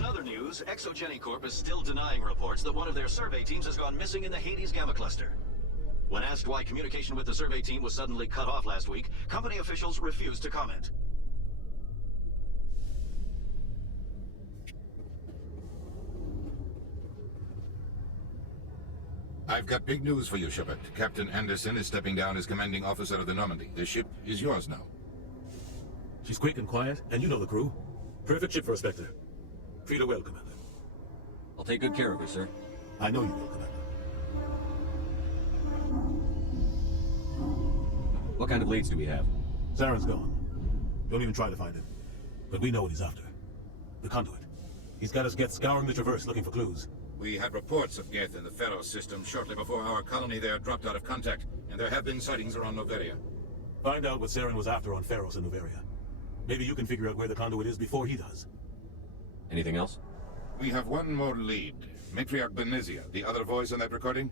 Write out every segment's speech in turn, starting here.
In other news, ExoGeniCorp is still denying reports that one of their survey teams has gone missing in the Hades Gamma Cluster. When asked why communication with the survey team was suddenly cut off last week, company officials refused to comment. I've got big news for you, Shepard. Captain Anderson is stepping down as commanding officer of the Normandy. The ship is yours now. She's quick and quiet, and you know the crew. Perfect ship for a Spectre. Treat her well, Commander. I'll take good care of her, sir. I know you will, Commander. What kind of leads do we have? Saren's gone. Don't even try to find him. But we know what he's after. The conduit. He's got us Geth scouring the Traverse looking for clues. We had reports of Geth in the Pharaoh system shortly before our colony there dropped out of contact, and there have been sightings around Noveria. Find out what Saren was after on Pharos and Noveria. Maybe you can figure out where the conduit is before he does. Anything else? We have one more lead. Matriarch Benezia, the other voice on that recording.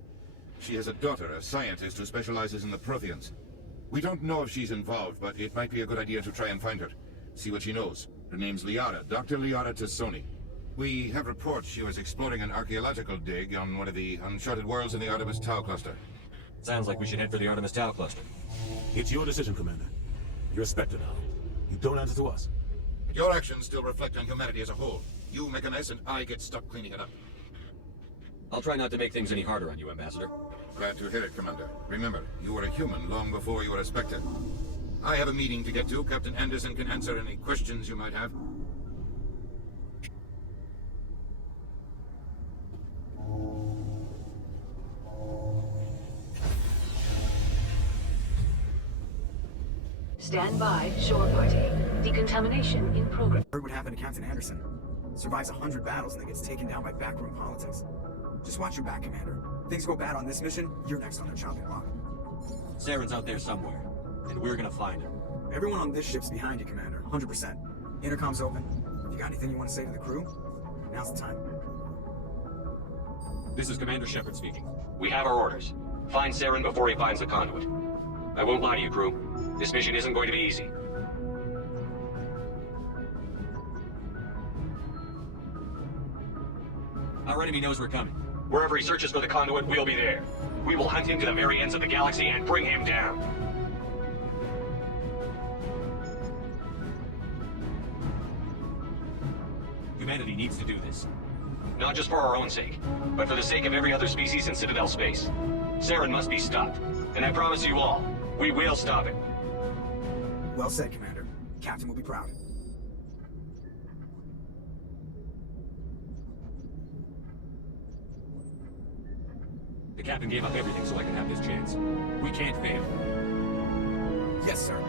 She has a daughter, a scientist who specializes in the Protheans. We don't know if she's involved, but it might be a good idea to try and find her. See what she knows. Her name's Liara, Dr. Liara Tassoni. We have reports she was exploring an archaeological dig on one of the uncharted worlds in the Artemis Tau cluster. Sounds like we should head for the Artemis Tau cluster. It's your decision, Commander. You're a Spectre now. You don't answer to us. But your actions still reflect on humanity as a whole. You make a mess and I get stuck cleaning it up. I'll try not to make things any harder on you, Ambassador. Glad to hear it, Commander. Remember, you were a human long before you were a Spectre. I have a meeting to get to. Captain Anderson can answer any questions you might have. Stand by, shore party. Decontamination in progress. Heard what happened to Captain Anderson. Survives 100 battles and then gets taken down by backroom politics. Just watch your back, Commander. Things go bad on this mission, you're next on the chopping block. Saren's out there somewhere, and we're gonna find her. Everyone on this ship's behind you, Commander. 100%. Intercom's open. If you got anything you want to say to the crew, now's the time. This is Commander Shepard speaking. We have our orders. Find Saren before he finds the conduit. I won't lie to you, crew. This mission isn't going to be easy. Our enemy knows we're coming. Wherever he searches for the conduit, we'll be there. We will hunt him to the very ends of the galaxy and bring him down. Humanity needs to do this. Not just for our own sake, but for the sake of every other species in Citadel space. Saren must be stopped, and I promise you all, we will stop it. Well said, Commander. Captain will be proud. The captain gave up everything so I can have this chance. We can't fail. Yes, sir.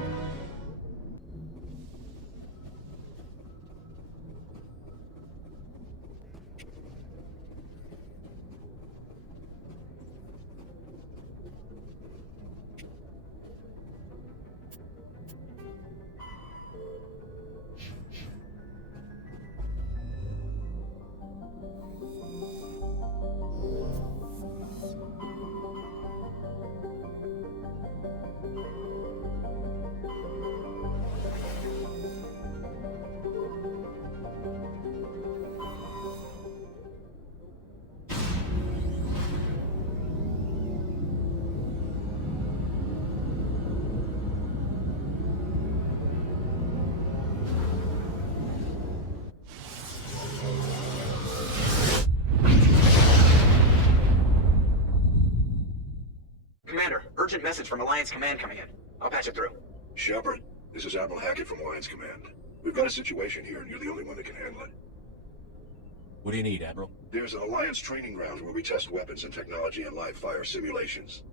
Commander, urgent message from Alliance Command coming in. I'll patch it through. Shepard, this is Admiral Hackett from Alliance Command. We've got a situation here, and you're the only one that can handle it. What do you need, Admiral? There's an Alliance training ground where we test weapons and technology in live fire simulations.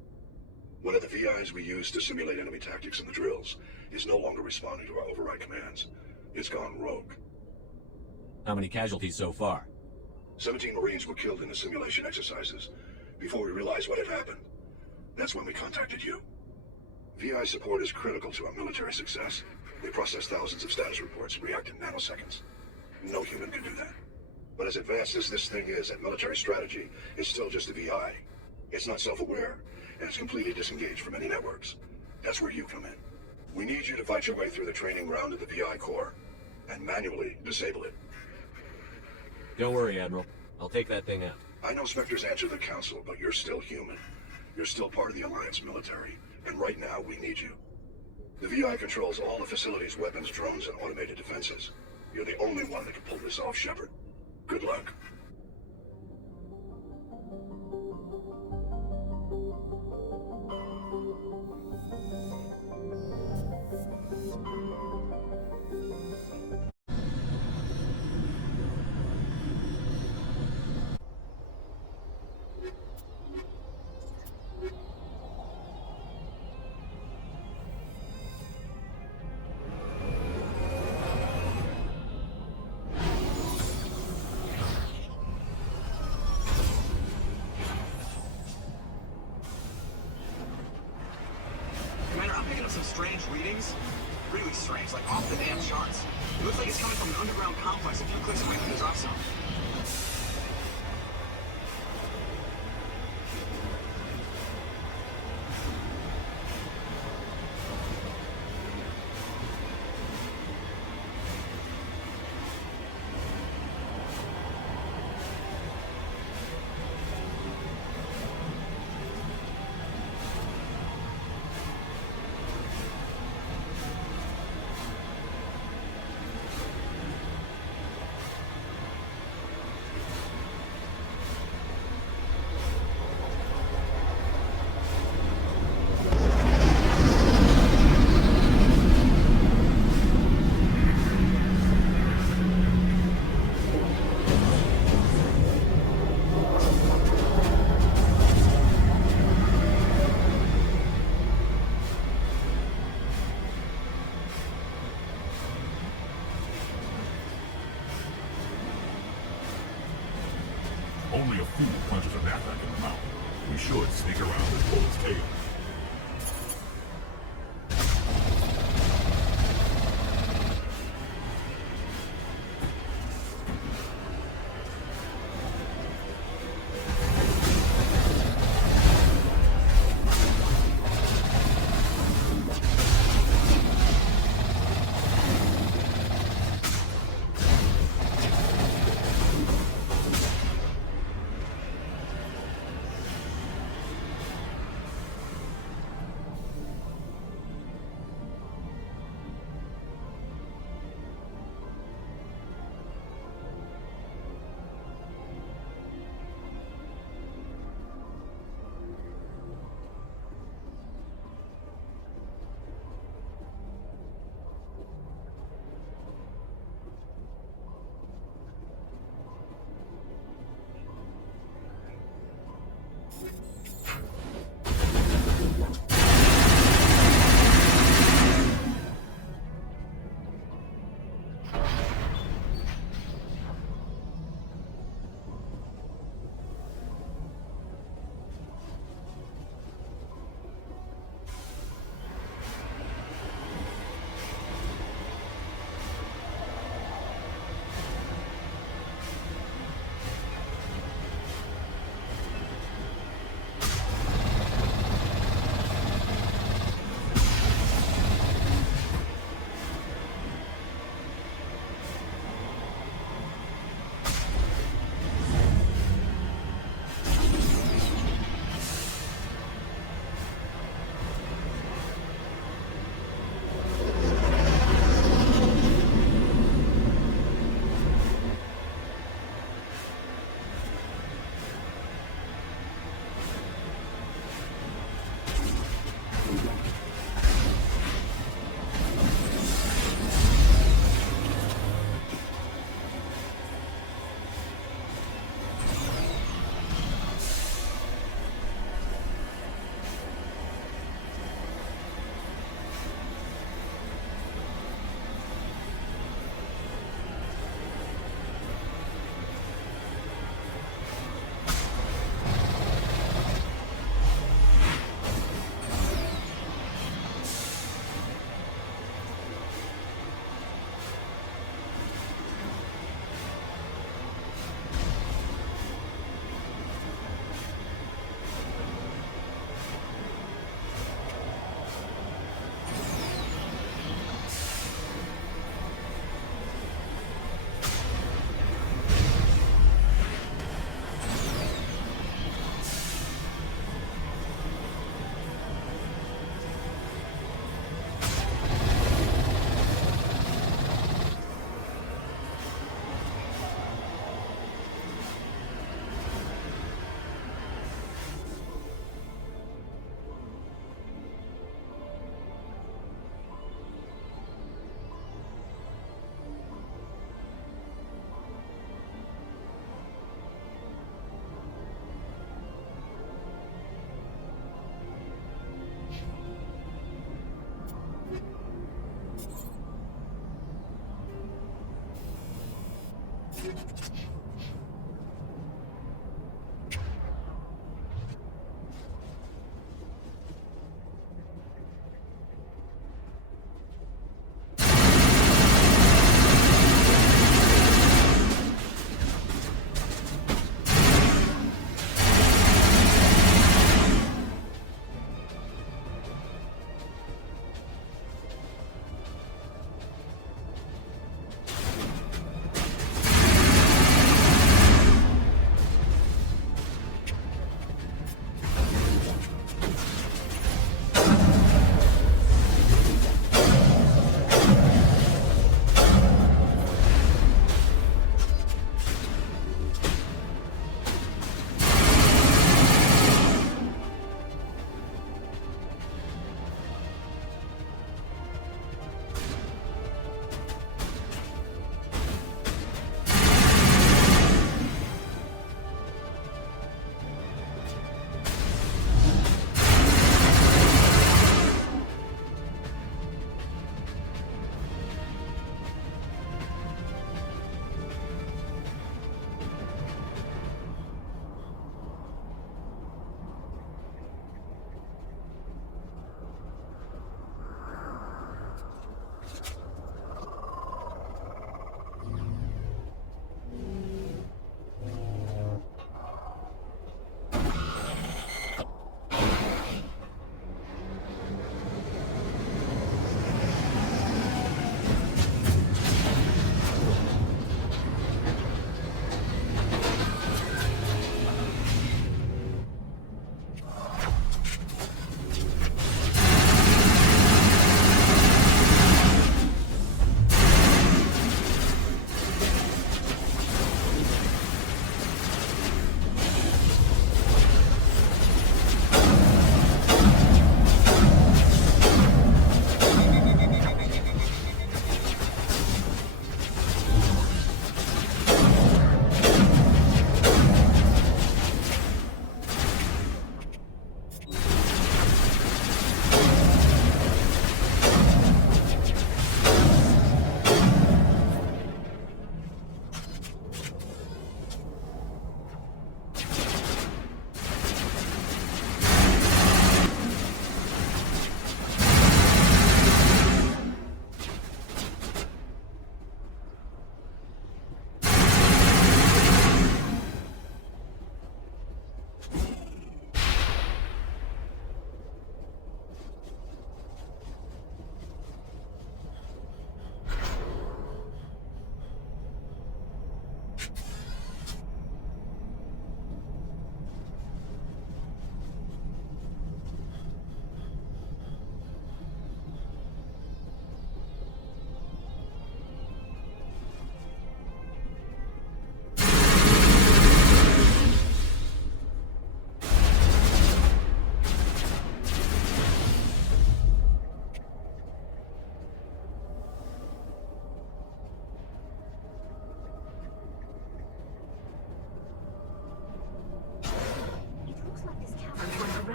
One of the VIs we use to simulate enemy tactics in the drills is no longer responding to our override commands. It's gone rogue. How many casualties so far? 17 Marines were killed in the simulation exercises before we realized what had happened. That's when we contacted you. VI support is critical to our military success. They process thousands of status reports, react in nanoseconds. No human can do that. But as advanced as this thing is at military strategy, it's still just a VI. It's not self-aware, and it's completely disengaged from any networks. That's where you come in. We need you to fight your way through the training ground of the VI core, and manually disable it. Don't worry, Admiral. I'll take that thing out. I know Spectres answer the Council, but you're still human. You're still part of the Alliance military, and right now we need you. The VI controls all the facility's weapons, drones, and automated defenses. You're the only one that can pull this off, Shepard. Good luck. Some strange readings. Really strange, like off the damn charts. It looks like it's coming from an underground complex a few clicks away from the drop zone. Only a fool punches a knapsack in the mouth. We should sneak around and pull his tail.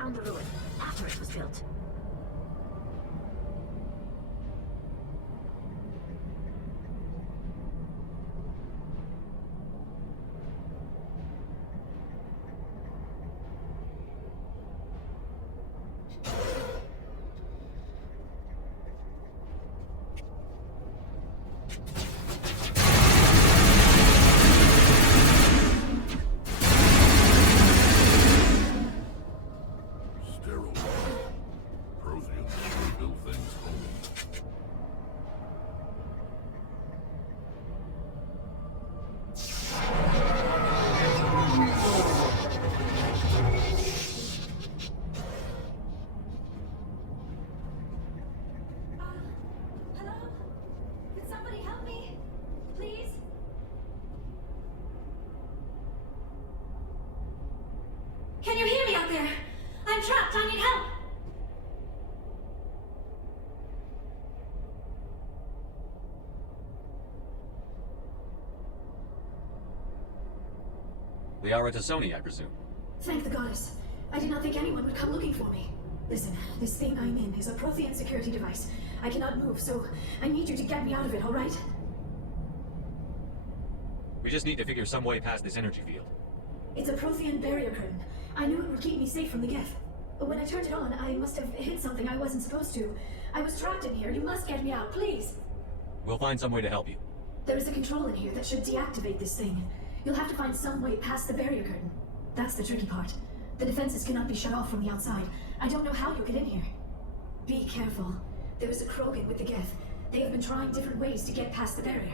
around the ruin, after it was built. Sterile. Protheans sure build things homey. Hello? Can somebody help me? Please? Can you hear me out there? I'm trapped. I need help. Liara to Sony, I presume. Thank the goddess. I did not think anyone would come looking for me. Listen, this thing I'm in is a Prothean security device. I cannot move, so I need you to get me out of it, all right? We just need to figure some way past this energy field. It's a Prothean barrier curtain. I knew it would keep me safe from the Geth. But when I turned it on, I must have hit something I wasn't supposed to. I was trapped in here. You must get me out, please. We'll find some way to help you. There is a control in here that should deactivate this thing. You'll have to find some way past the barrier curtain. That's the tricky part. The defenses cannot be shut off from the outside. I don't know how you'll get in here. Be careful. There is a Krogan with the Geth. They have been trying different ways to get past the barrier.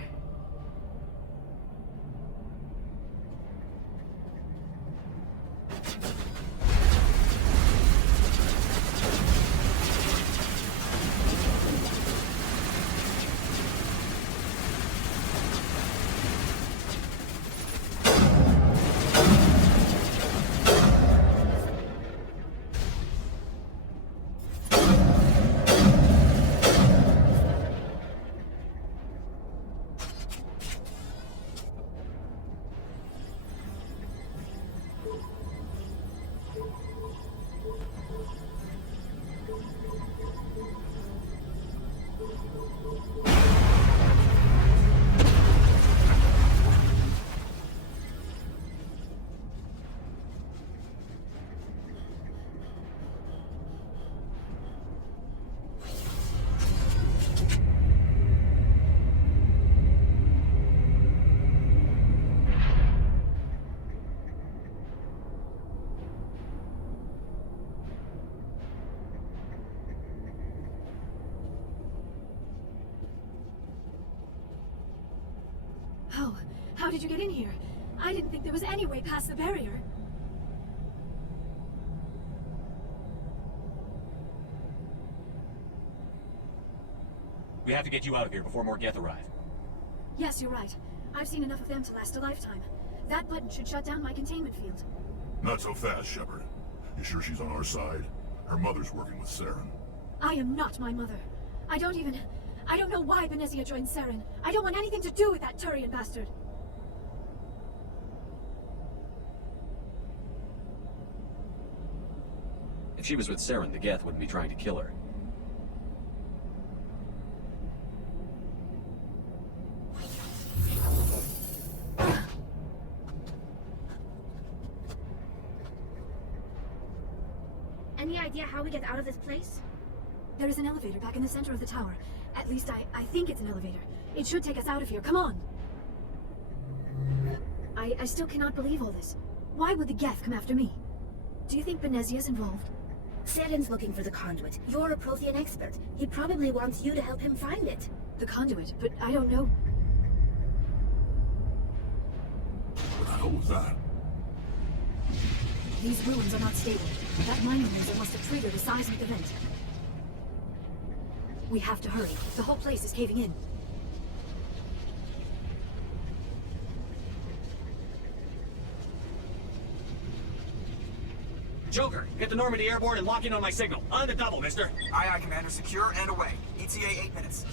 How did you get in here? I didn't think there was any way past the barrier. We have to get you out of here before more Geth arrive. Yes, you're right. I've seen enough of them to last a lifetime. That button should shut down my containment field. Not so fast, Shepard. You sure she's on our side? Her mother's working with Saren. I am not my mother. I don't know why Benezia joined Saren. I don't want anything to do with that Turian bastard. If she was with Saren, the Geth wouldn't be trying to kill her. Any idea how we get out of this place? There is an elevator back in the center of the tower. At least I think it's an elevator. It should take us out of here. Come on! I still cannot believe all this. Why would the Geth come after me? Do you think Benezia's involved? Saren's looking for the conduit. You're a Prothean expert. He probably wants you to help him find it. The conduit? But I don't know. What the hell was that? These ruins are not stable. That mining laser must have triggered a seismic event. We have to hurry. The whole place is caving in. Joker, get the Normandy airborne and lock in on my signal. On the double, mister. Aye, Commander. Secure and away. ETA 8 minutes.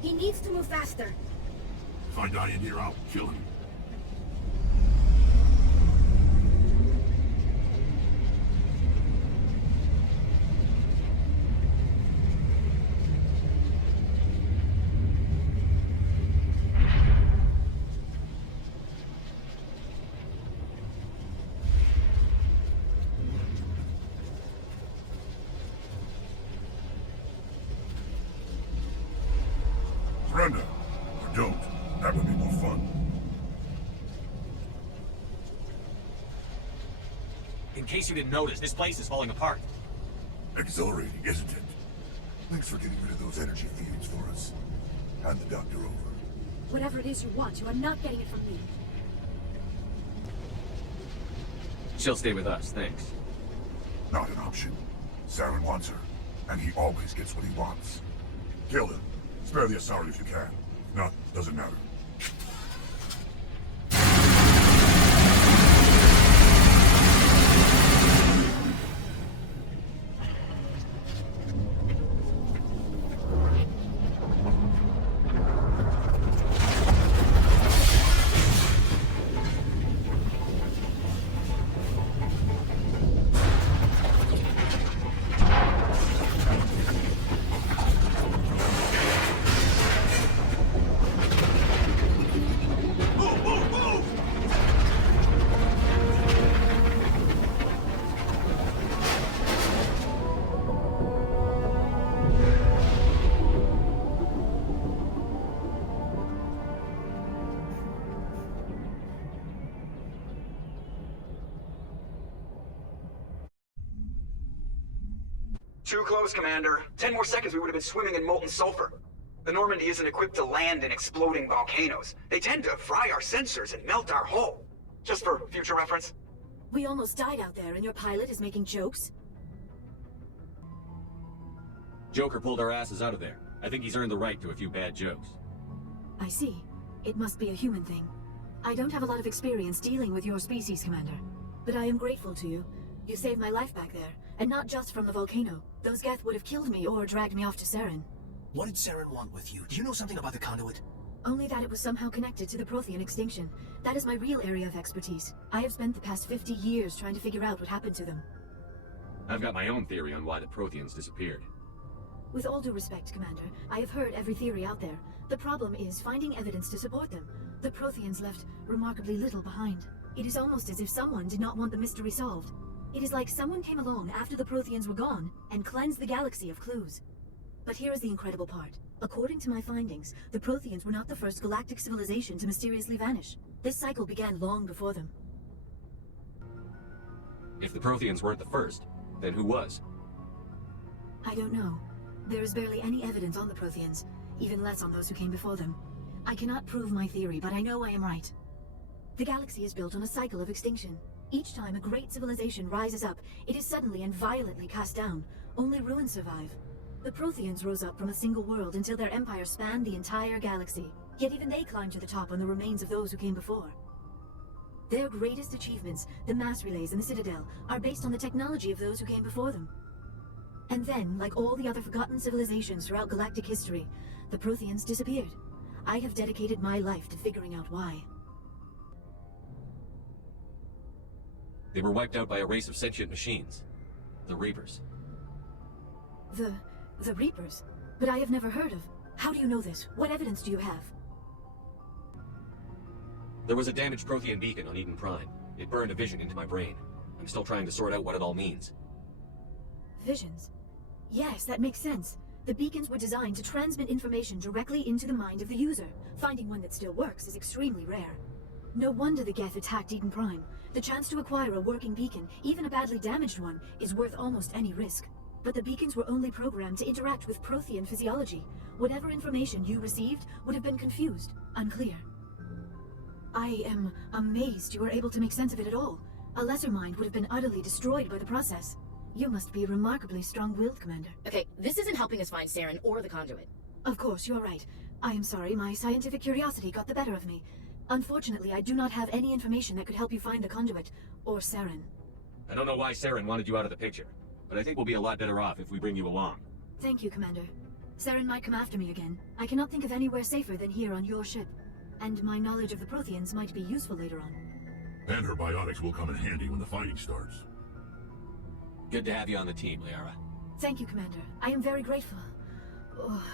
He needs to move faster. If I die in here, I'll kill him. case you didn't notice, this place is falling apart. Exhilarating, isn't it? Thanks for getting rid of those energy fields for us. Hand the doctor over. Whatever it is you want, you are not getting it from me. She'll stay with us, thanks. Not an option. Saren wants her, and he always gets what he wants. Kill him. Spare the Asari if you can. If not, doesn't matter. Too close, Commander. 10 more seconds we would have been swimming in molten sulfur. The Normandy isn't equipped to land in exploding volcanoes. They tend to fry our sensors and melt our hull. Just for future reference. We almost died out there and your pilot is making jokes? Joker pulled our asses out of there. I think he's earned the right to a few bad jokes. I see. It must be a human thing. I don't have a lot of experience dealing with your species, Commander. But I am grateful to you. You saved my life back there, and not just from the volcano. Those Geth would have killed me or dragged me off to Saren. What did Saren want with you? Do you know something about the conduit? Only that it was somehow connected to the Prothean extinction. That is my real area of expertise. I have spent the past 50 years trying to figure out what happened to them. I've got my own theory on why the Protheans disappeared. With all due respect, Commander, I have heard every theory out there. The problem is finding evidence to support them. The Protheans left remarkably little behind. It is almost as if someone did not want the mystery solved. It is like someone came along after the Protheans were gone and cleansed the galaxy of clues. But here is the incredible part. According to my findings, the Protheans were not the first galactic civilization to mysteriously vanish. This cycle began long before them. If the Protheans weren't the first, then who was? I don't know. There is barely any evidence on the Protheans, even less on those who came before them. I cannot prove my theory, but I know I am right. The galaxy is built on a cycle of extinction. Each time a great civilization rises up, it is suddenly and violently cast down. Only ruins survive. The Protheans rose up from a single world until their empire spanned the entire galaxy. Yet even they climbed to the top on the remains of those who came before. Their greatest achievements, the mass relays and the Citadel, are based on the technology of those who came before them. And then, like all the other forgotten civilizations throughout galactic history, the Protheans disappeared. I have dedicated my life to figuring out why. They were wiped out by a race of sentient machines. The Reapers. The Reapers? But I have never heard of. How do you know this? What evidence do you have? There was a damaged Prothean beacon on Eden Prime. It burned a vision into my brain. I'm still trying to sort out what it all means. Visions? Yes, that makes sense. The beacons were designed to transmit information directly into the mind of the user. Finding one that still works is extremely rare. No wonder the Geth attacked Eden Prime. The chance to acquire a working beacon, even a badly damaged one, is worth almost any risk. But the beacons were only programmed to interact with Prothean physiology. Whatever information you received would have been confused, unclear. I am amazed you were able to make sense of it at all. A lesser mind would have been utterly destroyed by the process. You must be remarkably strong-willed, Commander. Okay, this isn't helping us find Saren or the conduit. Of course, you're right. I am sorry, my scientific curiosity got the better of me. Unfortunately, I do not have any information that could help you find the conduit, or Saren. I don't know why Saren wanted you out of the picture, but I think we'll be a lot better off if we bring you along. Thank you, Commander. Saren might come after me again. I cannot think of anywhere safer than here on your ship. And my knowledge of the Protheans might be useful later on. And her biotics will come in handy when the fighting starts. Good to have you on the team, Liara. Thank you, Commander. I am very grateful. Oh,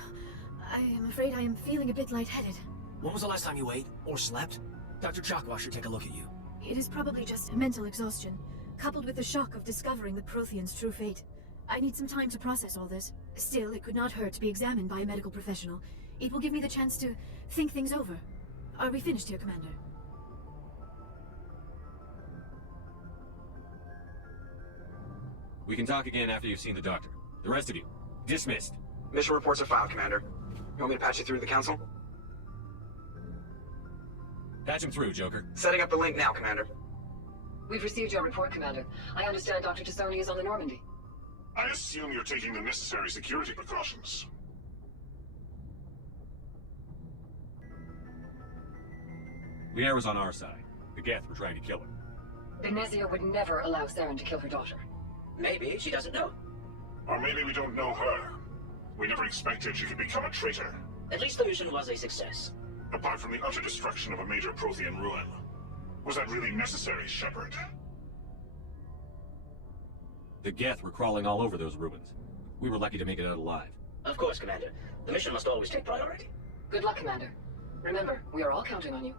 I am afraid I am feeling a bit lightheaded. When was the last time you ate? Or slept? Dr. Chakwa should take a look at you. It is probably just mental exhaustion, coupled with the shock of discovering the Protheans' true fate. I need some time to process all this. Still, it could not hurt to be examined by a medical professional. It will give me the chance to think things over. Are we finished here, Commander? We can talk again after you've seen the doctor. The rest of you, dismissed. Mission reports are filed, Commander. You want me to patch you through to the Council? Patch him through, Joker. Setting up the link now, Commander. We've received your report, Commander. I understand Dr. Tassoni is on the Normandy. I assume you're taking the necessary security precautions. Liara's on our side. The Geth were trying to kill her. Benezia would never allow Saren to kill her daughter. Maybe she doesn't know. Or maybe we don't know her. We never expected she could become a traitor. At least the mission was a success. Apart from the utter destruction of a major Prothean ruin. Was that really necessary, Shepard? The Geth were crawling all over those ruins. We were lucky to make it out alive. Of course, Commander. The mission must always take priority. Good luck, Commander. Remember, we are all counting on you.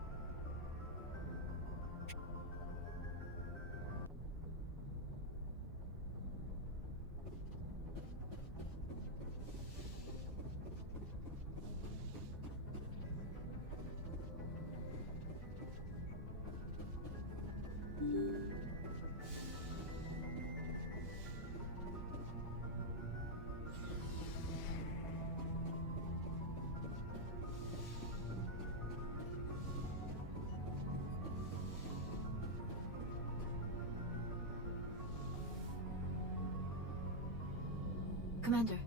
Commander,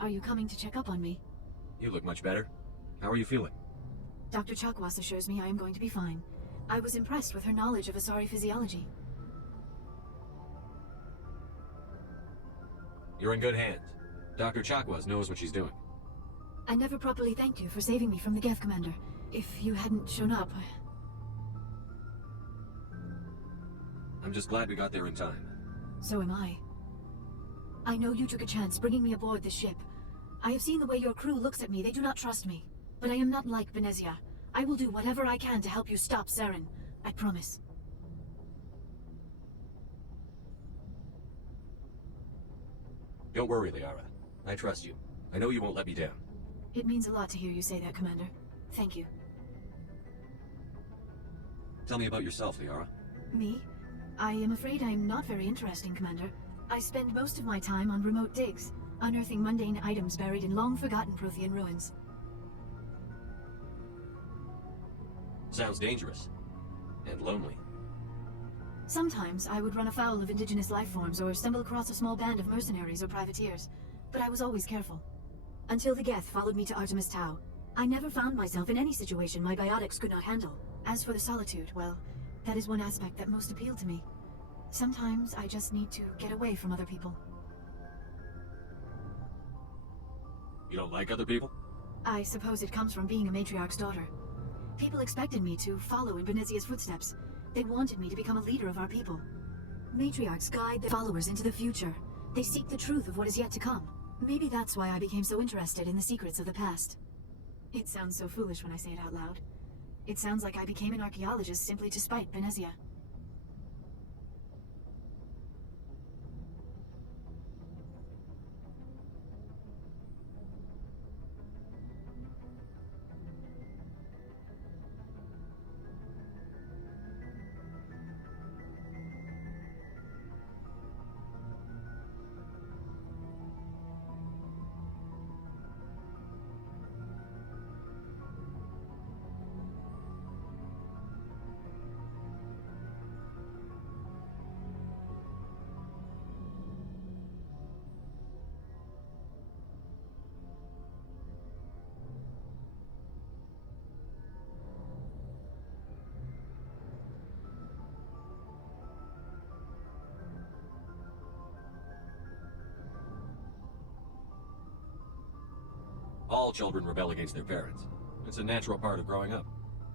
are you coming to check up on me? You look much better. How are you feeling? Dr. Chakwas assures me I am going to be fine. I was impressed with her knowledge of Asari physiology. You're in good hands. Dr. Chakwas knows what she's doing. I never properly thanked you for saving me from the Geth, Commander. If you hadn't shown up, I'm just glad we got there in time. So am I. I know you took a chance bringing me aboard this ship. I have seen the way your crew looks at me. They do not trust me. But I am not like Benezia. I will do whatever I can to help you stop Saren. I promise. Don't worry, Liara. I trust you. I know you won't let me down. It means a lot to hear you say that, Commander. Thank you. Tell me about yourself, Liara. Me? I am afraid I'm not very interesting, Commander. I spend most of my time on remote digs, unearthing mundane items buried in long-forgotten Prothean ruins. Sounds dangerous. And lonely. Sometimes I would run afoul of indigenous life forms or stumble across a small band of mercenaries or privateers, but I was always careful. Until the Geth followed me to Artemis Tau, I never found myself in any situation my biotics could not handle. As for the solitude, well, that is one aspect that most appealed to me. Sometimes I just need to get away from other people. You don't like other people? I suppose it comes from being a Matriarch's daughter. People expected me to follow in Benezia's footsteps. They wanted me to become a leader of our people. Matriarchs guide their followers into the future. They seek the truth of what is yet to come. Maybe that's why I became so interested in the secrets of the past. It sounds so foolish when I say it out loud. It sounds like I became an archaeologist simply to spite Benezia. All children rebel against their parents. It's a natural part of growing up.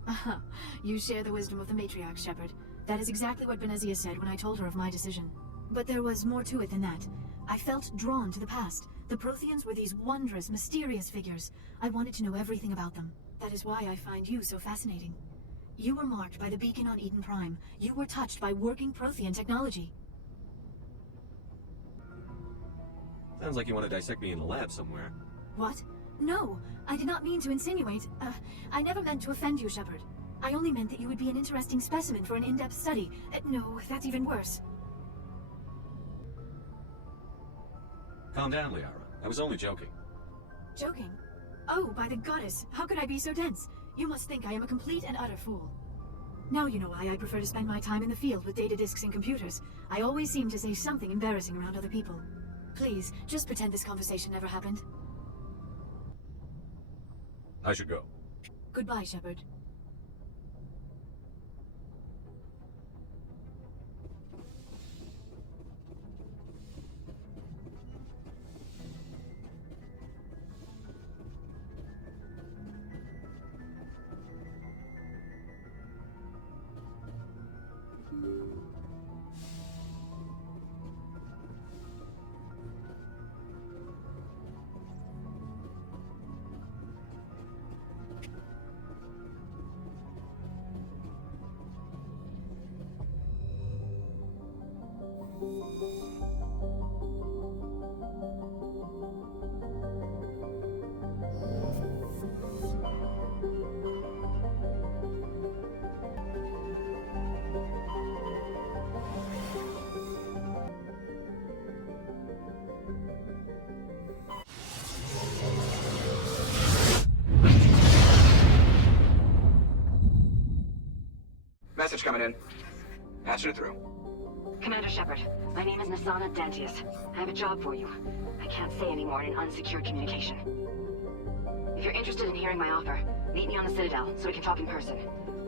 Aha, you share the wisdom of the Matriarch, Shepard. That is exactly what Benezia said when I told her of my decision. But there was more to it than that. I felt drawn to the past. The Protheans were these wondrous, mysterious figures. I wanted to know everything about them. That is why I find you so fascinating. You were marked by the beacon on Eden Prime. You were touched by working Prothean technology. Sounds like you want to dissect me in the lab somewhere. What? No, I did not mean to insinuate. I never meant to offend you, Shepard. I only meant that you would be an interesting specimen for an in-depth study. No, that's even worse. Calm down, Liara. I was only joking. Joking? Oh, by the goddess, how could I be so dense? You must think I am a complete and utter fool. Now you know why I prefer to spend my time in the field with data disks and computers. I always seem to say something embarrassing around other people. Please, just pretend this conversation never happened. I should go. Goodbye, Shepard. Message coming in. Patching it through. Commander Shepard, my name is Nasana Dantius. I have a job for you. I can't say any more in an unsecured communication. If you're interested in hearing my offer, meet me on the Citadel so we can talk in person.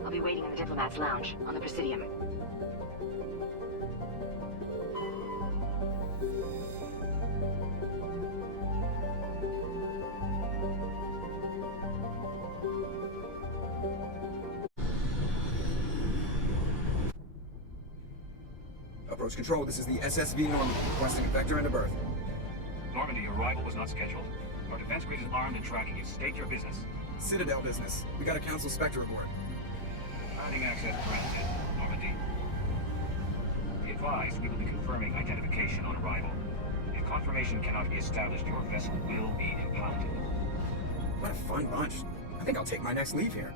I'll be waiting in the Diplomat's Lounge on the Presidium. Approach control, this is the SSV Normandy, requesting a vector into berth. Normandy, your arrival was not scheduled. Our defense grid is armed and tracking you. State your business. Citadel business. We got a Council Spectre aboard. Granting access granted. Normandy. Be advised, we will be confirming identification on arrival. If confirmation cannot be established, your vessel will be impounded. What a fun bunch. I think I'll take my next leave here.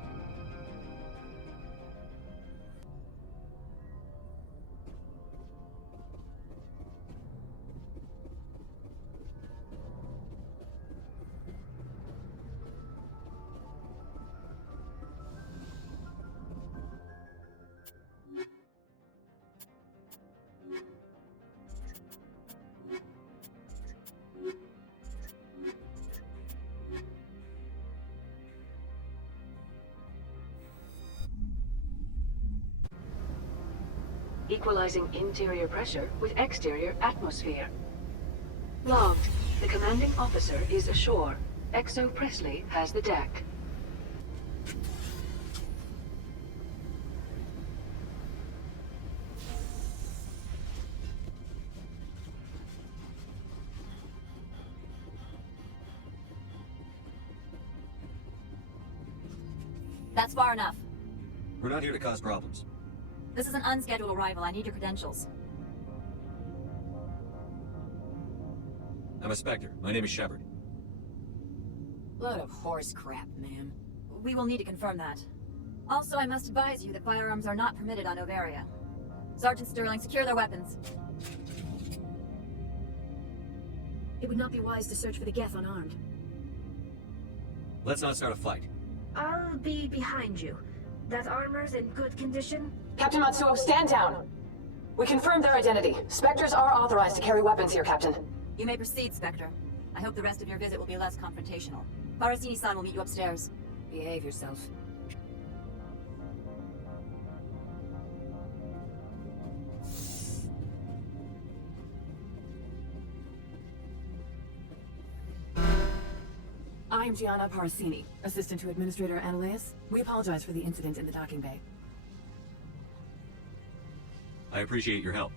Equalizing interior pressure with exterior atmosphere. Logged. The commanding officer is ashore. Exo Presley has the deck. That's far enough. We're not here to cause problems. This is an unscheduled arrival. I need your credentials. I'm a Spectre. My name is Shepard. Load of horse crap, ma'am. We will need to confirm that. Also, I must advise you that firearms are not permitted on Noveria. Sergeant Sterling, secure their weapons. It would not be wise to search for the Geth unarmed. Let's not start a fight. I'll be behind you. That armor's in good condition? Captain Matsuo, stand down! We confirmed their identity. Spectres are authorized to carry weapons here, Captain. You may proceed, Spectre. I hope the rest of your visit will be less confrontational. Parasini-san will meet you upstairs. Behave yourself. I am Gianna Parasini, assistant to Administrator Ananias. We apologize for the incident in the docking bay. I appreciate your help.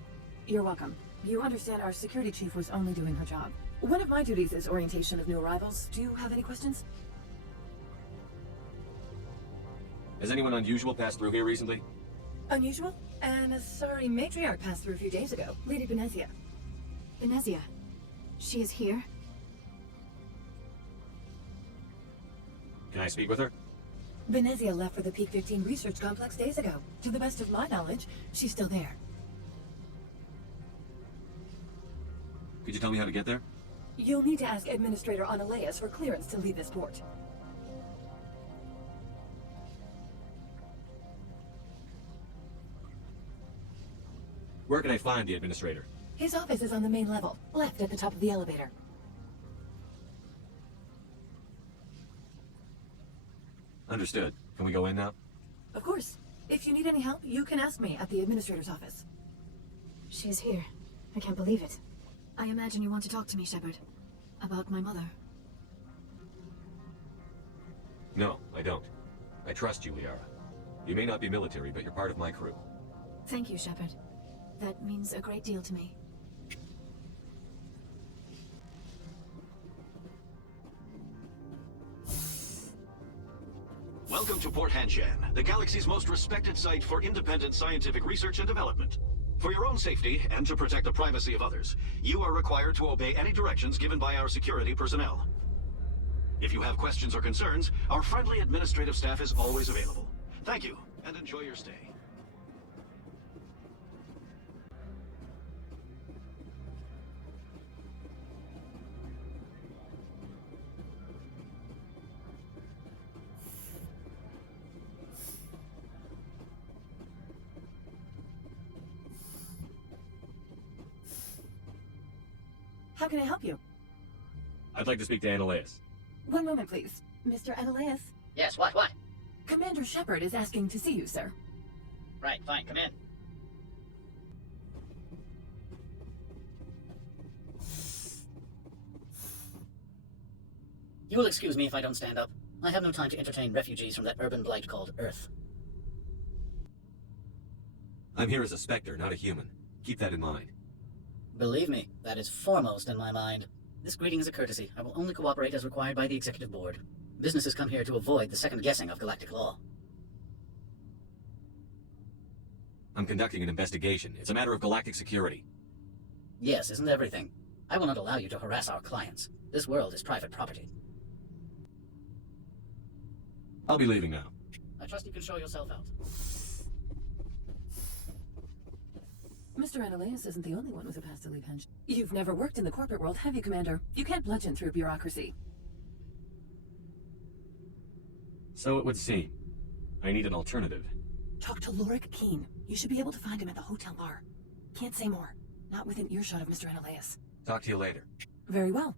You're welcome. You understand our security chief was only doing her job. One of my duties is orientation of new arrivals. Do you have any questions? Has anyone unusual passed through here recently? Unusual? And a sorry Matriarch passed through a few days ago. Lady Benezia. Benezia. She is here? Can I speak with her? Benezia left for the Peak 15 research complex days ago. To the best of my knowledge, she's still there. Could you tell me how to get there? You'll need to ask Administrator Analeas for clearance to leave this port. Where can I find the Administrator? His office is on the main level, left at the top of the elevator. Understood. Can we go in now? Of course. If you need any help, you can ask me at the Administrator's office. She's here. I can't believe it. I imagine you want to talk to me, Shepard. About my mother. No, I don't. I trust you, Liara. You may not be military, but you're part of my crew. Thank you, Shepard. That means a great deal to me. Welcome to Port Hanshan, the galaxy's most respected site for independent scientific research and development. For your own safety, and to protect the privacy of others, you are required to obey any directions given by our security personnel. If you have questions or concerns, our friendly administrative staff is always available. Thank you, and enjoy your stay. How can I help you? I'd like to speak to Analeas. One moment, please. Mr. Analeas? Yes, what? Commander Shepard is asking to see you, sir. Right, fine, come in. You will excuse me if I don't stand up. I have no time to entertain refugees from that urban blight called Earth. I'm here as a Spectre, not a human. Keep that in mind. Believe me, that is foremost in my mind. This greeting is a courtesy. I will only cooperate as required by the Executive Board. Businesses come here to avoid the second guessing of galactic law. I'm conducting an investigation. It's a matter of galactic security. Yes, isn't everything? I will not allow you to harass our clients. This world is private property. I'll be leaving now. I trust you can show yourself out. Mr. Analeas isn't the only one with a past to leave Hanshan. You've never worked in the corporate world, have you, Commander? You can't bludgeon through bureaucracy. So it would seem. I need an alternative. Talk to Lorik Qui'in. You should be able to find him at the hotel bar. Can't say more. Not within earshot of Mr. Analeas. Talk to you later. Very well.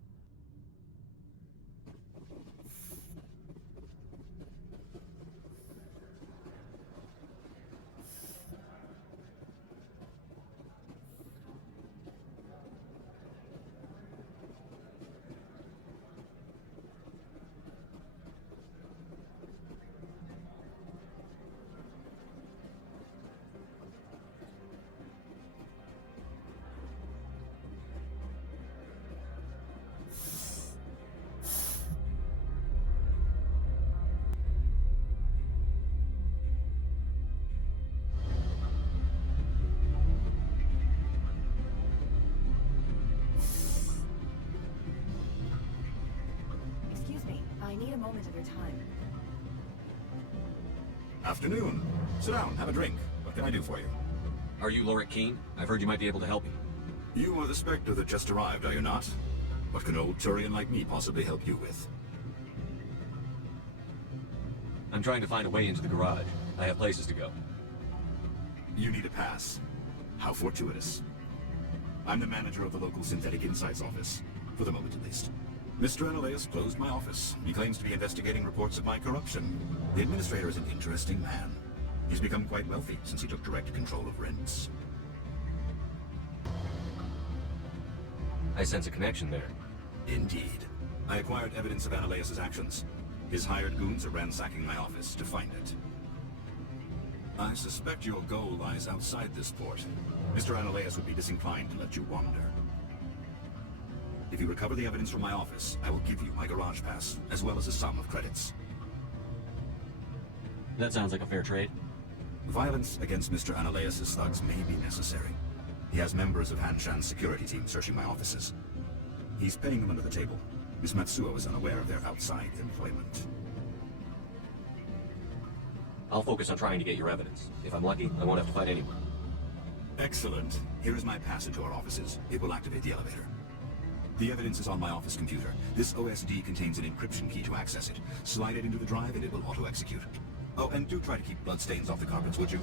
I need a moment of your time. Afternoon. Sit down, have a drink. What can I do for you? Are you Lorik Qui'in? I've heard you might be able to help me. You are the Spectre that just arrived, are you not? What can old Turian like me possibly help you with? I'm trying to find a way into the garage. I have places to go. You need a pass. How fortuitous. I'm the manager of the local Synthetic Insights office. For the moment, at least. Mr. Analeas closed my office. He claims to be investigating reports of my corruption. The administrator is an interesting man. He's become quite wealthy since he took direct control of rents. I sense a connection there. Indeed. I acquired evidence of Analeas' actions. His hired goons are ransacking my office to find it. I suspect your goal lies outside this port. Mr. Analeas would be disinclined to let you wander. If you recover the evidence from my office, I will give you my garage pass, as well as a sum of credits. That sounds like a fair trade. Violence against Mr. Analeas' thugs may be necessary. He has members of Hanshan's security team searching my offices. He's paying them under the table. Miss Matsuo is unaware of their outside employment. I'll focus on trying to get your evidence. If I'm lucky, I won't have to fight anyone. Excellent. Here is my pass into our offices. It will activate the elevator. The evidence is on my office computer. This OSD contains an encryption key to access it. Slide it into the drive and it will auto-execute. Oh, and do try to keep bloodstains off the carpets, would you?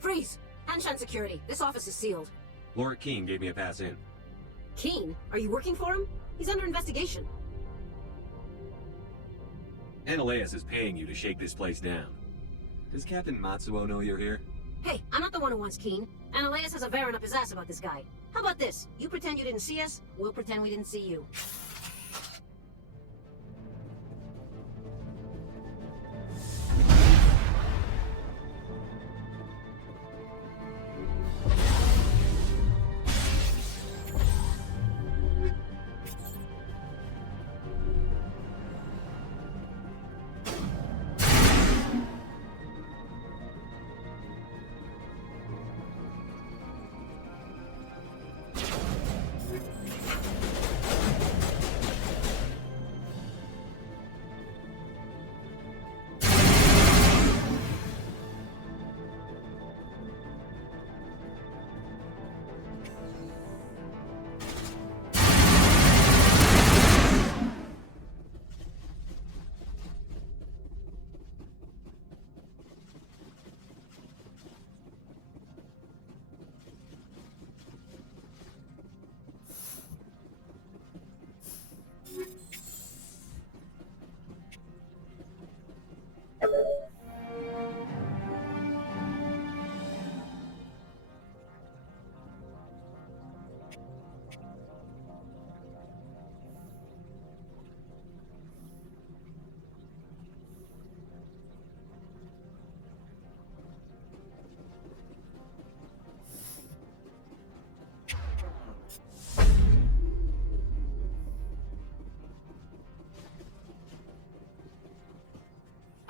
Freeze! Hanshan security. This office is sealed. Lorik Qui'in gave me a pass in. Qui'in? Are you working for him? He's under investigation. Ananias is paying you to shake this place down. Does Captain Matsuo know you're here? Hey, I'm not the one who wants Qui'in. Ananias has a Varen up his ass about this guy. How about this? You pretend you didn't see us, we'll pretend we didn't see you.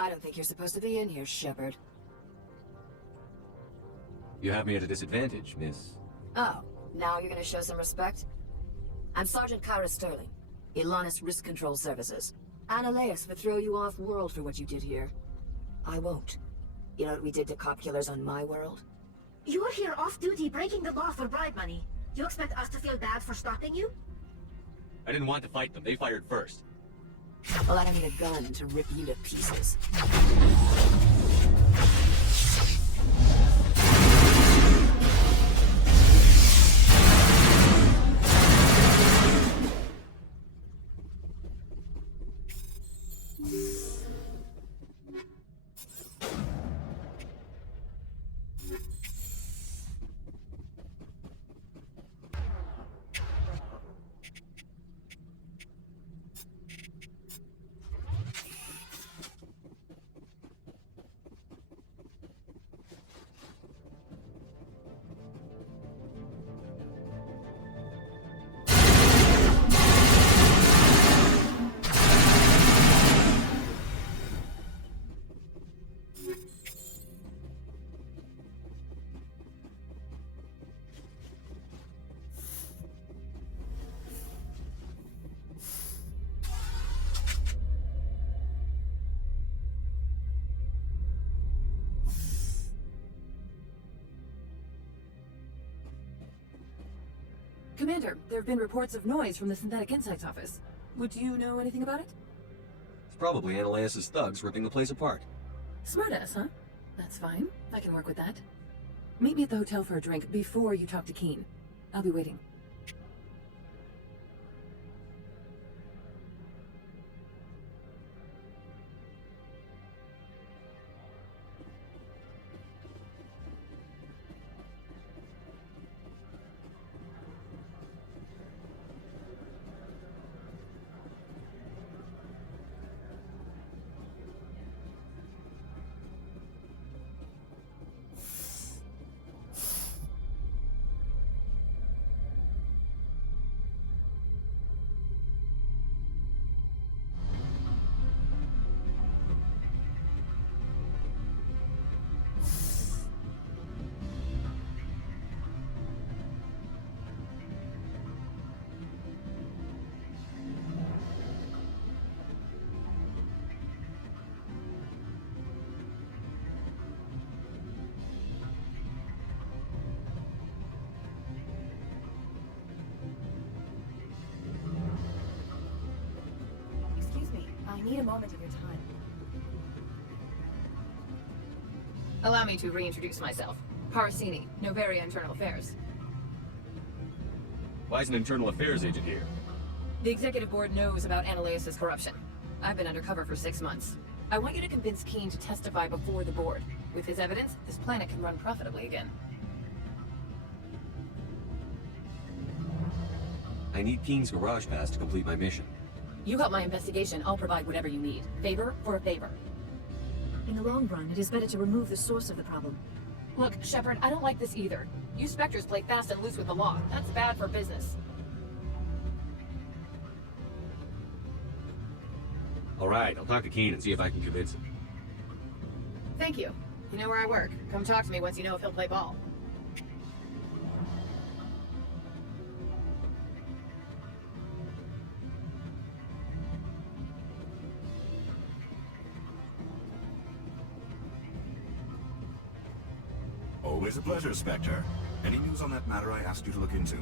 I don't think you're supposed to be in here, Shepard. You have me at a disadvantage, miss. Oh, now you're gonna show some respect? I'm Sergeant Kyra Sterling, Ilanis Risk Control Services. Ananias would throw you off-world for what you did here. I won't. You know what we did to cop killers on my world? You're here off-duty breaking the law for bribe money. You expect us to feel bad for stopping you? I didn't want to fight them. They fired first. Well, I don't need a gun to rip you to pieces. Commander, there have been reports of noise from the Synthetic Insights office. Would you know anything about it? It's probably Ananias' thugs ripping the place apart. Smartass, huh? That's fine. I can work with that. Meet me at the hotel for a drink before you talk to Qui'in. I'll be waiting. need a moment of your time. Allow me to reintroduce myself. Parsini, Noveria Internal Affairs. Why is an internal affairs agent here? The executive board knows about Ananias' corruption. I've been undercover for 6 months. I want you to convince Qui'in to testify before the board. With his evidence, this planet can run profitably again. I need Qui'in's garage pass to complete my mission. You help my investigation, I'll provide whatever you need. Favor for a favor. In the long run, it is better to remove the source of the problem. Look, Shepard, I don't like this either. You Spectres play fast and loose with the law. That's bad for business. Alright, I'll talk to Qui'in and see if I can convince him. Thank you. You know where I work. Come talk to me once you know if he'll play ball. Always a pleasure, Spectre. Any news on that matter I asked you to look into?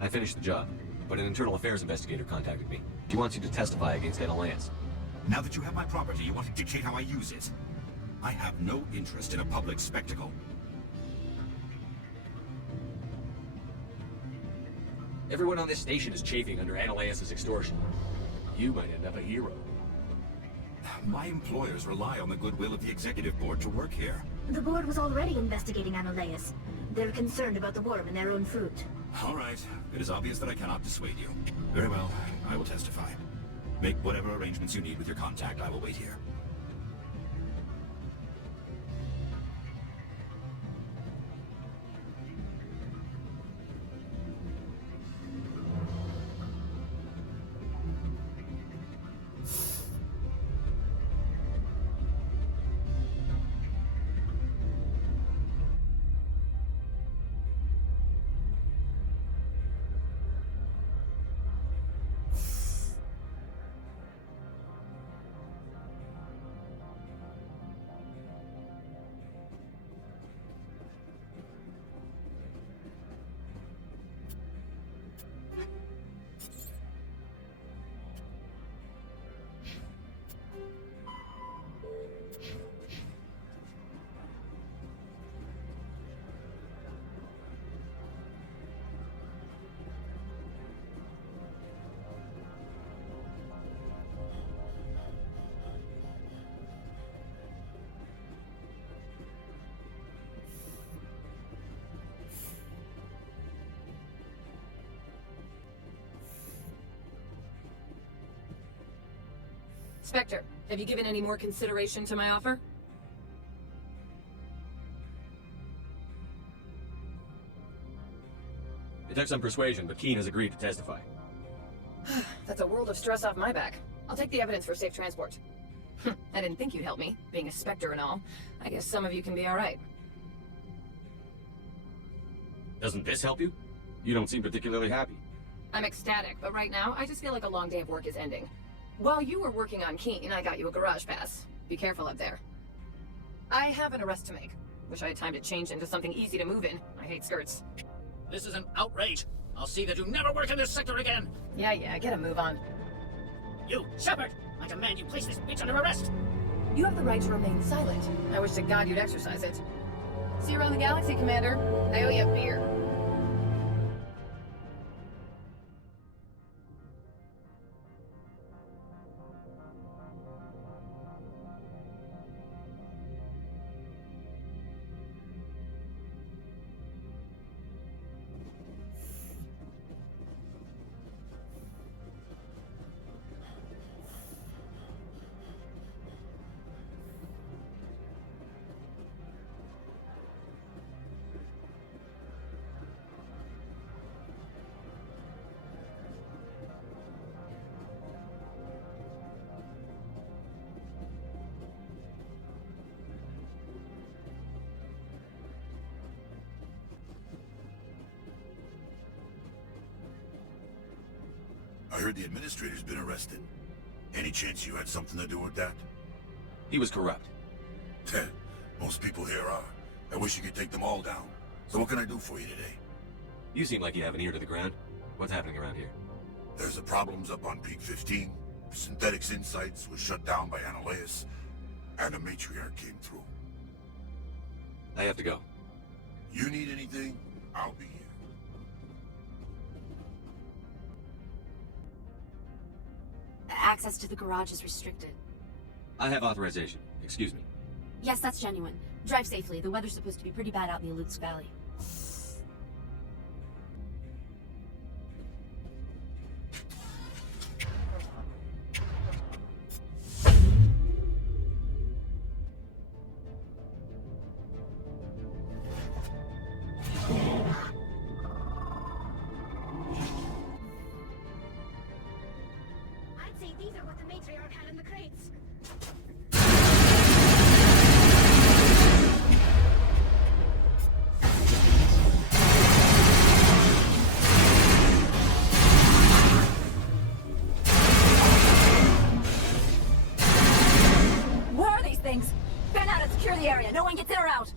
I finished the job, but an internal affairs investigator contacted me. He wants you to testify against Ananias. Now that you have my property, you want to dictate how I use it. I have no interest in a public spectacle. Everyone on this station is chafing under Ananias' extortion. You might end up a hero. My employers rely on the goodwill of the executive board to work here. The board was already investigating Ananias. They're concerned about the worm in their own fruit. All right. It is obvious that I cannot dissuade you. Very well. I will testify. Make whatever arrangements you need with your contact. I will wait here. Spectre, have you given any more consideration to my offer? It took some persuasion, but Qui'in has agreed to testify. That's a world of stress off my back. I'll take the evidence for safe transport. I didn't think you'd help me, being a Spectre and all. I guess some of you can be alright. Doesn't this help you? You don't seem particularly happy. I'm ecstatic, but right now, I just feel like a long day of work is ending. While you were working on Qui'in, I got you a garage pass. Be careful up there. I have an arrest to make. Wish I had time to change into something easy to move in. I hate skirts. This is an outrage. I'll see that you never work in this sector again. Yeah, get a move on. You, Shepard! I command you place this bitch under arrest! You have the right to remain silent. I wish to God you'd exercise it. See you around the galaxy, Commander. I owe you a beer. I heard the administrator's been arrested. Any chance you had something to do with that? He was corrupt. Most people here are. I wish you could take them all down. So what can I do for you today? You seem like you have an ear to the ground. What's happening around here? There's the problems up on Peak 15. Synthetics Insights was shut down by Analeas, and a Matriarch came through. I have to go. You need anything, I'll be here. Access to the garage is restricted. I have authorization. Excuse me. Yes, that's genuine. Drive safely. The weather's supposed to be pretty bad out in the Alux Valley. I'd say these are what the Matriarch had in the crates. Where are these things? Fan out and secure the area. No one gets in or out.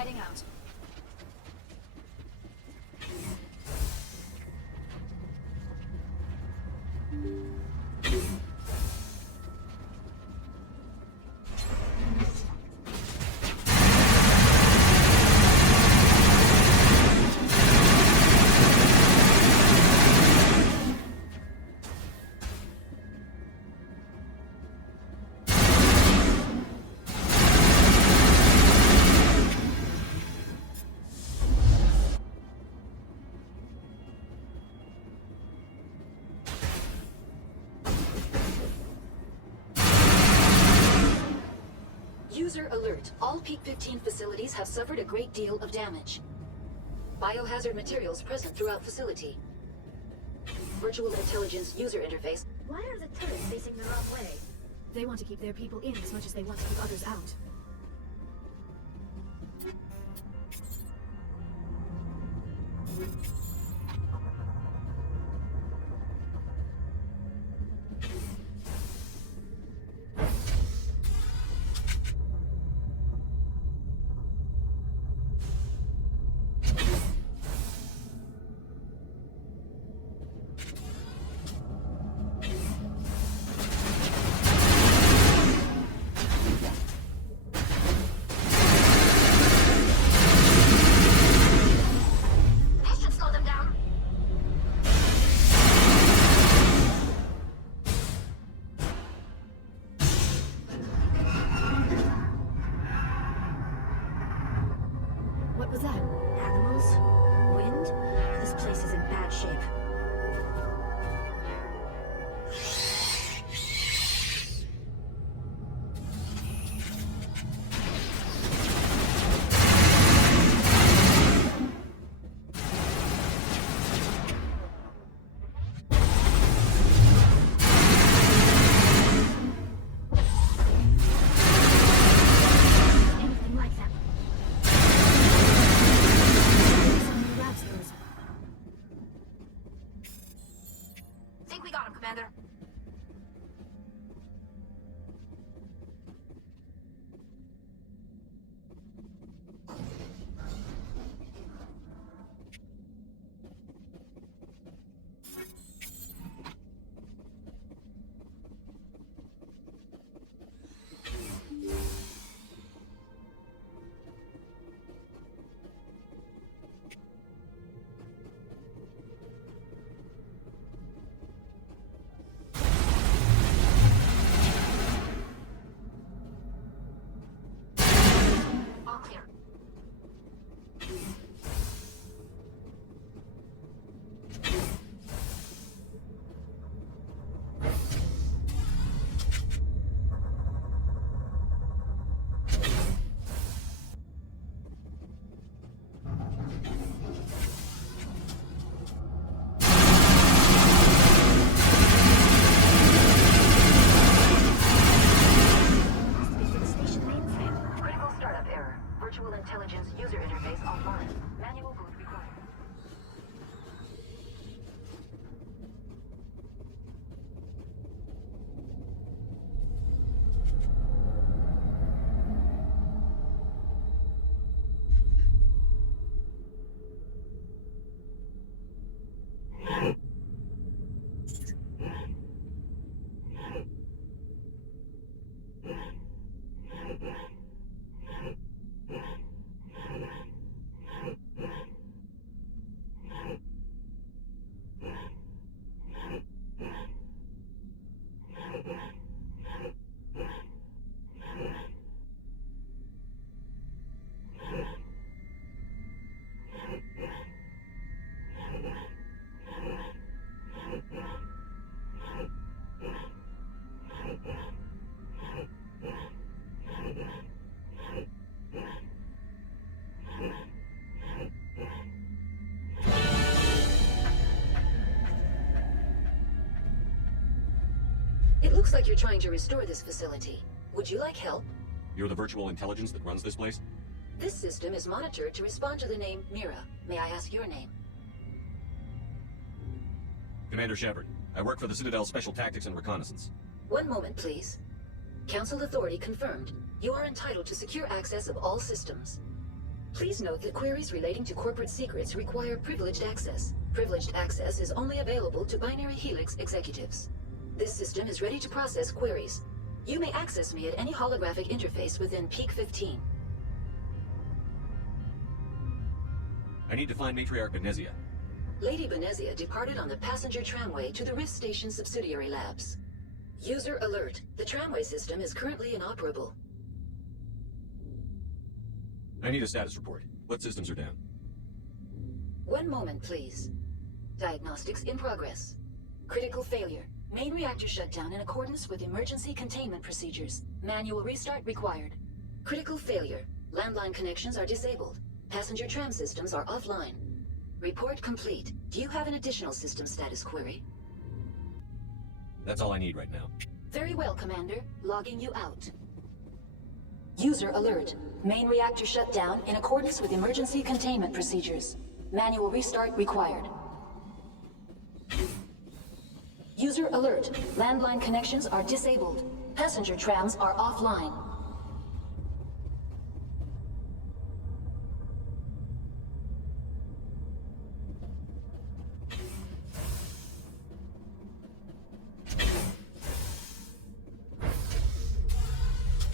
Heading out. User alert. All Peak 15 facilities have suffered a great deal of damage. Biohazard materials present throughout facility. Virtual intelligence user interface. Why are the turrets facing the wrong way? They want to keep their people in as much as they want to keep others out. What was that? Animals? Wind? This place is in bad shape. Anything like that. Think we got him, Commander. All clear. Critical startup error. Virtual intelligence user interface offline. Manual boot required. It looks like you're trying to restore this facility. Would you like help? You're the virtual intelligence that runs this place? This system is monitored to respond to the name Mira. May I ask your name? Commander Shepard. I work for the Citadel Special Tactics and Reconnaissance. One moment, please. Council authority confirmed. You are entitled to secure access of all systems. Please note that queries relating to corporate secrets require privileged access. Privileged access is only available to Binary Helix executives. This system is ready to process queries. You may access me at any holographic interface within Peak 15. I need to find Matriarch Benezia. Lady Benezia departed on the passenger tramway to the Rift Station subsidiary labs. User alert. The tramway system is currently inoperable. I need a status report. What systems are down? One moment, please. Diagnostics in progress. Critical failure. Main reactor shut down in accordance with emergency containment procedures. Manual restart required. Critical failure. Landline connections are disabled. Passenger tram systems are offline. Report complete. Do you have an additional system status query? That's all I need right now. Very well, Commander. Logging you out. User alert. Main reactor shut down in accordance with emergency containment procedures. Manual restart required. User alert. Landline connections are disabled. Passenger trams are offline.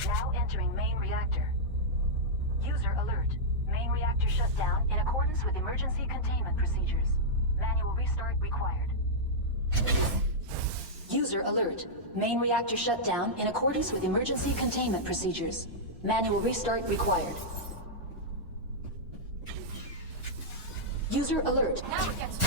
Now entering main reactor. User alert. Main reactor shut down in accordance with emergency containment procedures. Manual restart required. User alert. Main reactor shut down in accordance with emergency containment procedures. Manual restart required. User alert. Now it gets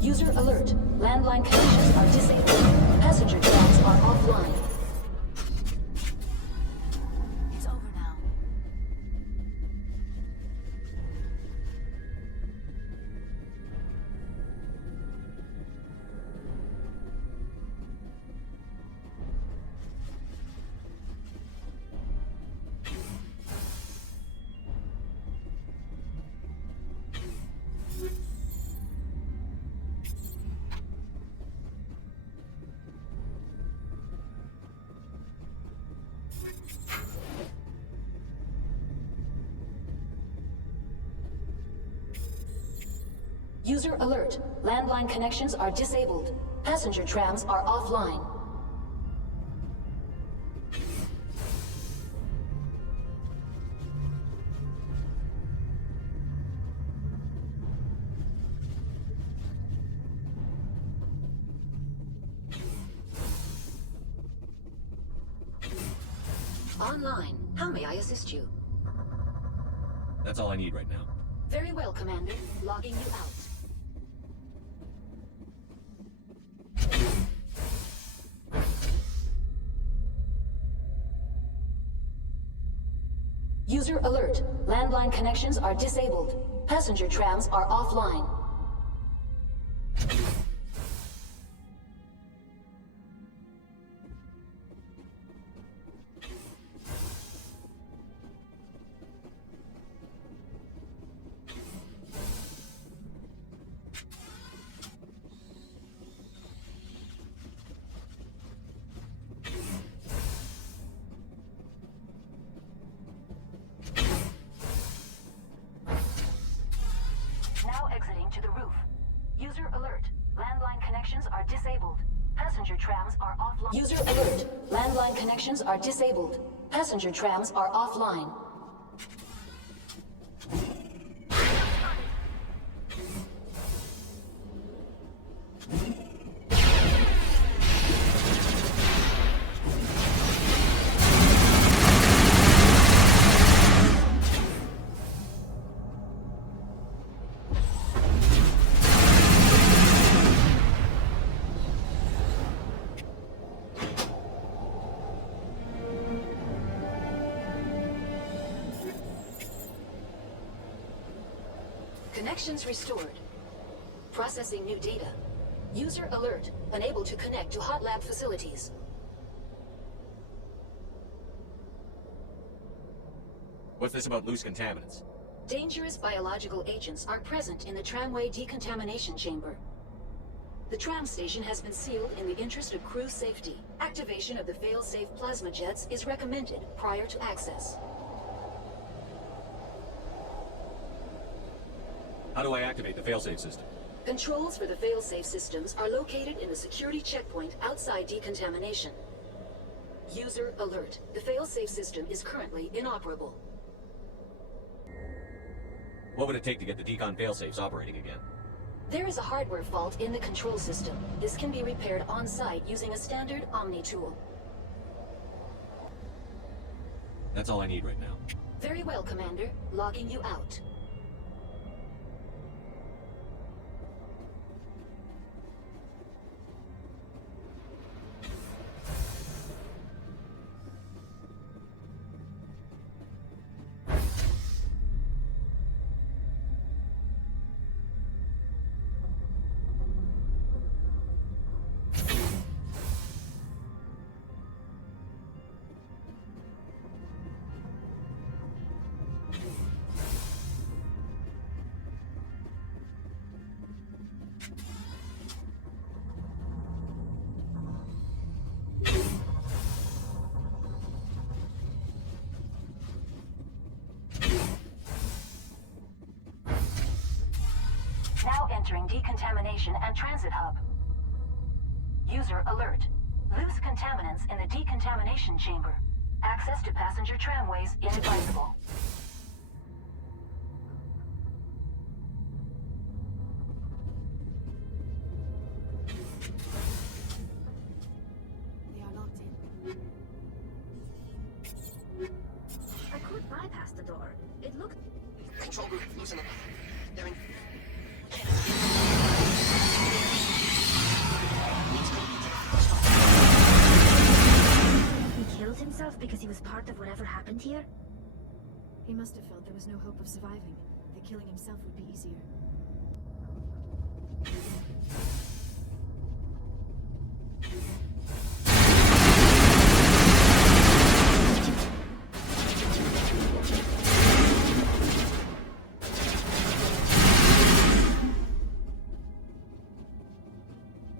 User alert. Landline connections are disabled. Passenger trams are offline. It's over now. User alert. Landline connections are disabled. Passenger trams are offline. Online. How may I assist you? That's all I need right now. Very well, Commander. Logging you out. User alert. Landline connections are disabled. Passenger trams are offline. Now exiting to the roof. User alert. Landline connections are disabled. Passenger trams are offline. User alert. Landline connections are disabled. Passenger trams are offline. Connections restored. Processing new data. User alert. Unable to connect to hot lab facilities. What's this about loose contaminants? Dangerous biological agents are present in the tramway decontamination chamber. The tram station has been sealed in the interest of crew safety. Activation of the fail-safe plasma jets is recommended prior to access. How do I activate the failsafe system? Controls for the fail-safe systems are located in the security checkpoint outside decontamination. User alert. The fail-safe system is currently inoperable. What would it take to get the decon failsafes operating again? There is a hardware fault in the control system. This can be repaired on-site using a standard Omni tool. That's all I need right now. Very well, Commander. Logging you out. Now entering decontamination and transit hub. User alert. Loose contaminants in the decontamination chamber. Access to passenger tramways inadvisable. They are locked in. I could bypass the door. It looked... Control group, loosen them. They're in... He killed himself because he was part of whatever happened here? He must have felt there was no hope of surviving, that killing himself would be easier.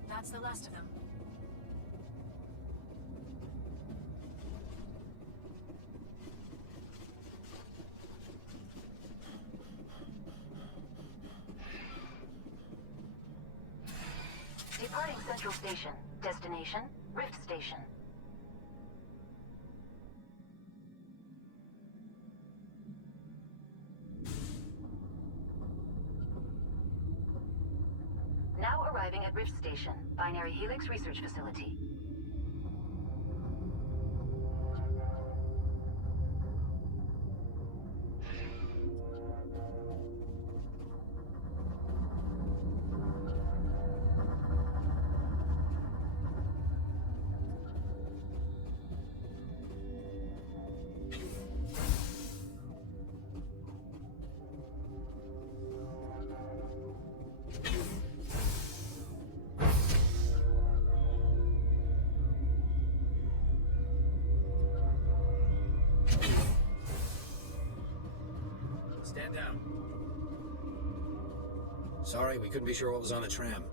That's the last of them. Departing Central Station. Destination, Rift Station. Now arriving at Rift Station, Binary Helix Research Facility. Stand down. Sorry, we couldn't be sure what was on the tram.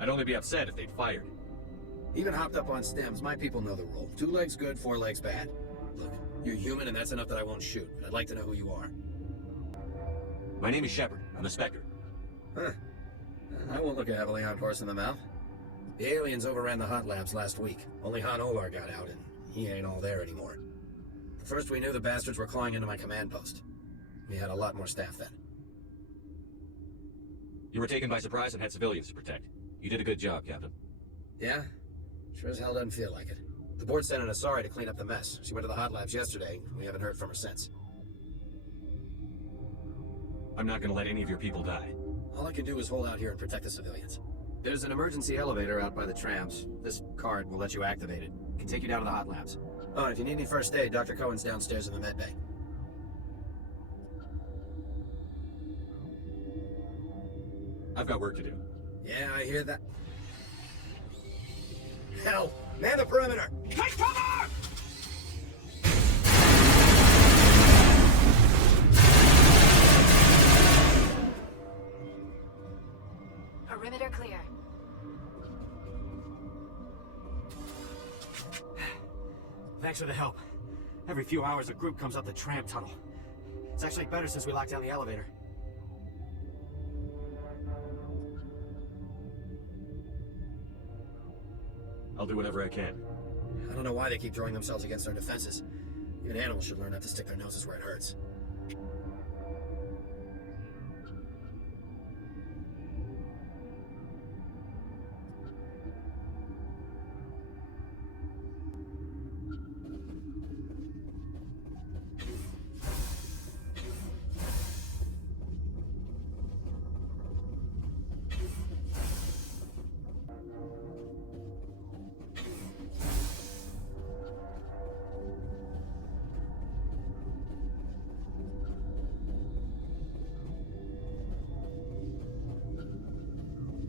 I'd only be upset if they'd fired. Even hopped up on stems, my people know the rule. 2 legs good, 4 legs bad. Look, you're human and that's enough that I won't shoot, but I'd like to know who you are. My name is Shepard. I'm a Spectre. Huh. I won't look a heavily armed horse in the mouth. The aliens overran the hot labs last week. Only Han Olar got out, and he ain't all there anymore. The first we knew, the bastards were clawing into my command post. We had a lot more staff then. You were taken by surprise and had civilians to protect. You did a good job, Captain. Yeah? Sure as hell doesn't feel like it. The board sent an Asari to clean up the mess. She went to the hot labs yesterday. We haven't heard from her since. I'm not gonna let any of your people die. All I can do is hold out here and protect the civilians. There's an emergency elevator out by the trams. This card will let you activate it. It can take you down to the hot labs. Oh, and if you need any first aid, Dr. Cohen's downstairs in the med bay. I've got work to do. Yeah, I hear that. Hell! Man the perimeter! Take cover! Perimeter clear. Thanks for the help. Every few hours a group comes up the tram tunnel. It's actually better since we locked down the elevator. I'll do whatever I can. I don't know why they keep throwing themselves against our defenses. Even animals should learn not to stick their noses where it hurts.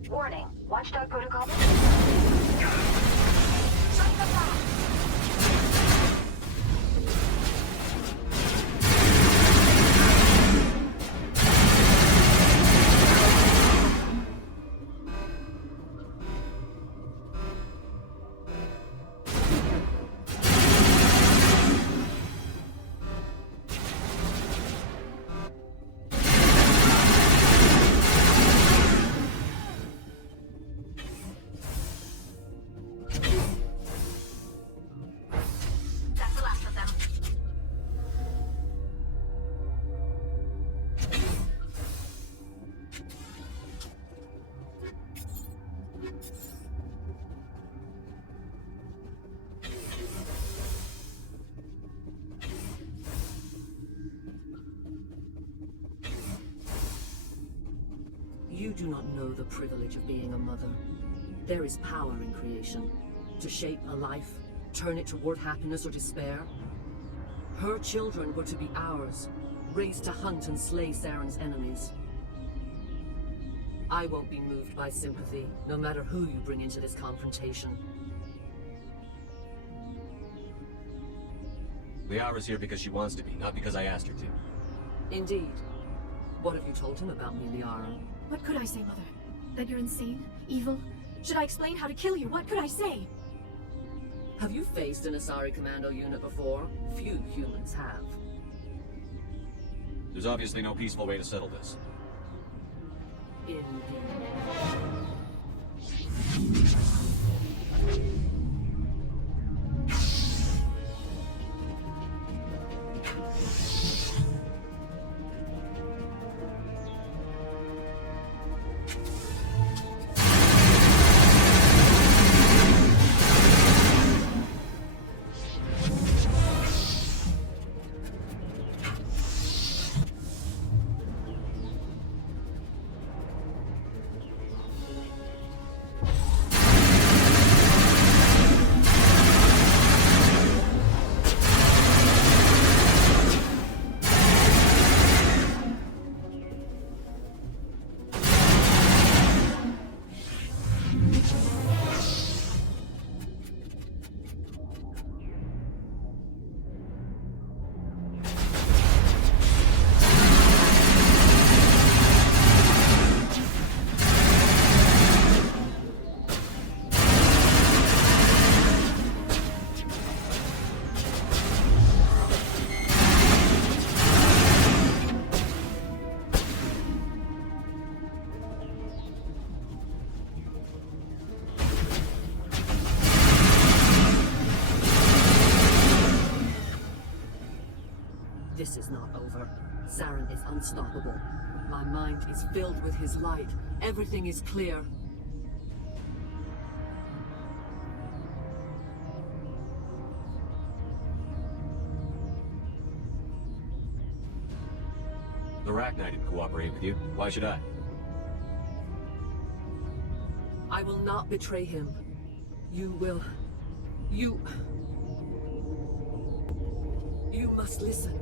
Warning. Watchdog protocol. Shut the blast! You do not know the privilege of being a mother. There is power in creation. To shape a life, turn it toward happiness or despair. Her children were to be ours, raised to hunt and slay Saren's enemies. I won't be moved by sympathy, no matter who you bring into this confrontation. Liara's here because she wants to be, not because I asked her to. Indeed. What have you told him about me, Liara? What could I say, Mother? That you're insane? Evil? Should I explain how to kill you? What could I say? Have you faced an Asari commando unit before? Few humans have. There's obviously no peaceful way to settle this. Indeed. This is not over. Saren is unstoppable. My mind is filled with his light. Everything is clear. The Rachni didn't cooperate with you. Why should I? I will not betray him. You will... You must listen.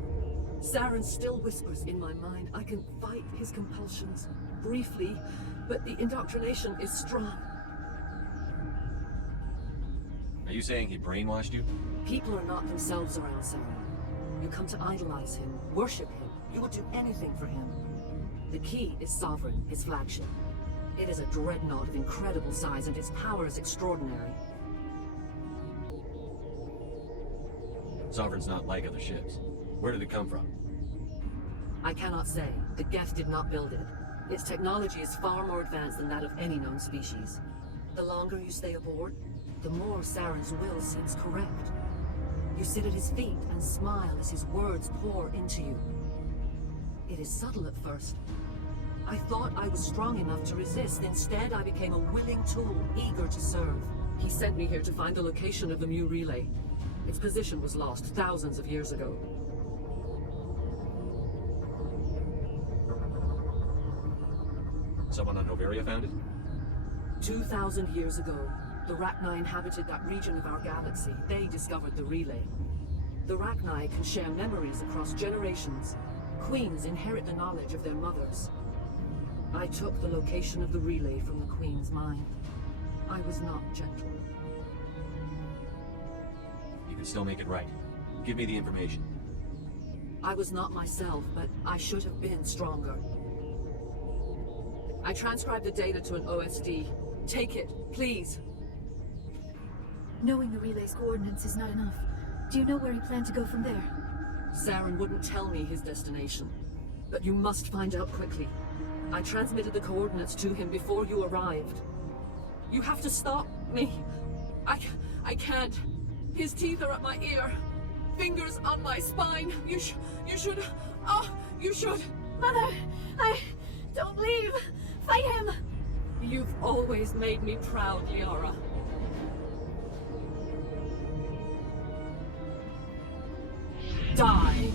Saren still whispers in my mind. I can fight his compulsions, briefly, but the indoctrination is strong. Are you saying he brainwashed you? People are not themselves around Saren. You come to idolize him, worship him. You will do anything for him. The key is Sovereign, his flagship. It is a dreadnought of incredible size, and its power is extraordinary. Sovereign's not like other ships. Where did it come from? I cannot say. The Geth did not build it. Its technology is far more advanced than that of any known species. The longer you stay aboard, the more Saren's will seems correct. You sit at his feet and smile as his words pour into you. It is subtle at first. I thought I was strong enough to resist. Instead, I became a willing tool, eager to serve. He sent me here to find the location of the Mu relay. Its position was lost thousands of years ago. Someone on Noveria found it? 2,000 years ago, the Rachni inhabited that region of our galaxy. They discovered the relay. The Rachni can share memories across generations. Queens inherit the knowledge of their mothers. I took the location of the relay from the Queen's mind. I was not gentle. You can still make it right. Give me the information. I was not myself, but I should have been stronger. I transcribed the data to an OSD. Take it, please. Knowing the relay's coordinates is not enough. Do you know where he planned to go from there? Saren wouldn't tell me his destination, but you must find out quickly. I transmitted the coordinates to him before you arrived. You have to stop me. I can't. His teeth are at my ear. Fingers on my spine. You should... Oh, you should... Mother! Don't leave! Fight him! You've always made me proud, Liara. Die!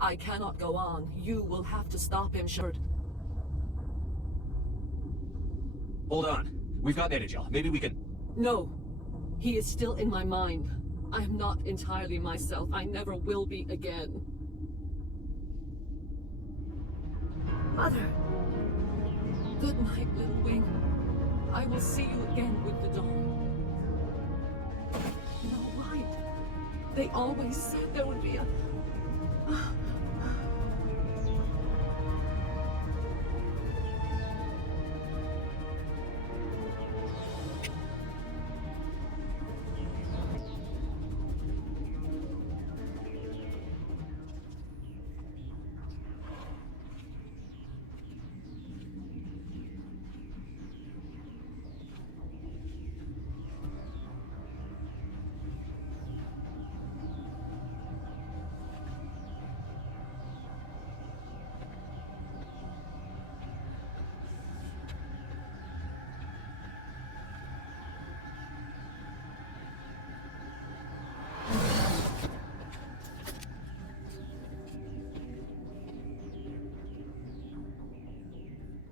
I cannot go on. You will have to stop him, Shepard. Hold on. We've got Benezia. Maybe we can... No. He is still in my mind. I am not entirely myself. I never will be again. Mother! Good night, little wing. I will see you again with the dawn. No, right. They always said there would be a...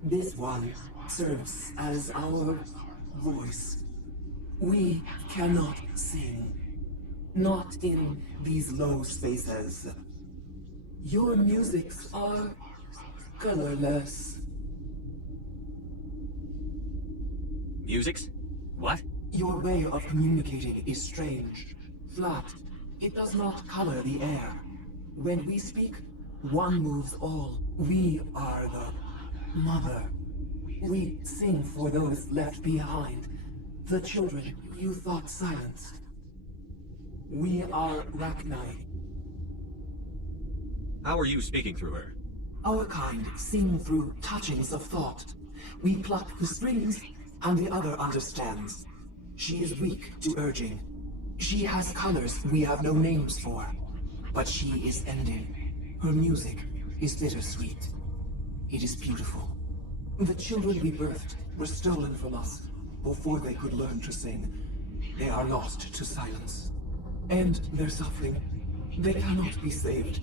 This one serves as our voice. We cannot sing. Not in these low spaces. Your musics are colorless. Musics? What? Your way of communicating is strange. Flat. It does not color the air. When we speak, one moves all. We are the Mother. We sing for those left behind. The children you thought silenced. We are Rachni. How are you speaking through her? Our kind sing through touchings of thought. We pluck the strings, and the other understands. She is weak to urging. She has colors we have no names for. But she is ending. Her music is bittersweet. It is beautiful. The children we birthed were stolen from us before they could learn to sing. They are lost to silence. And their suffering, they cannot be saved.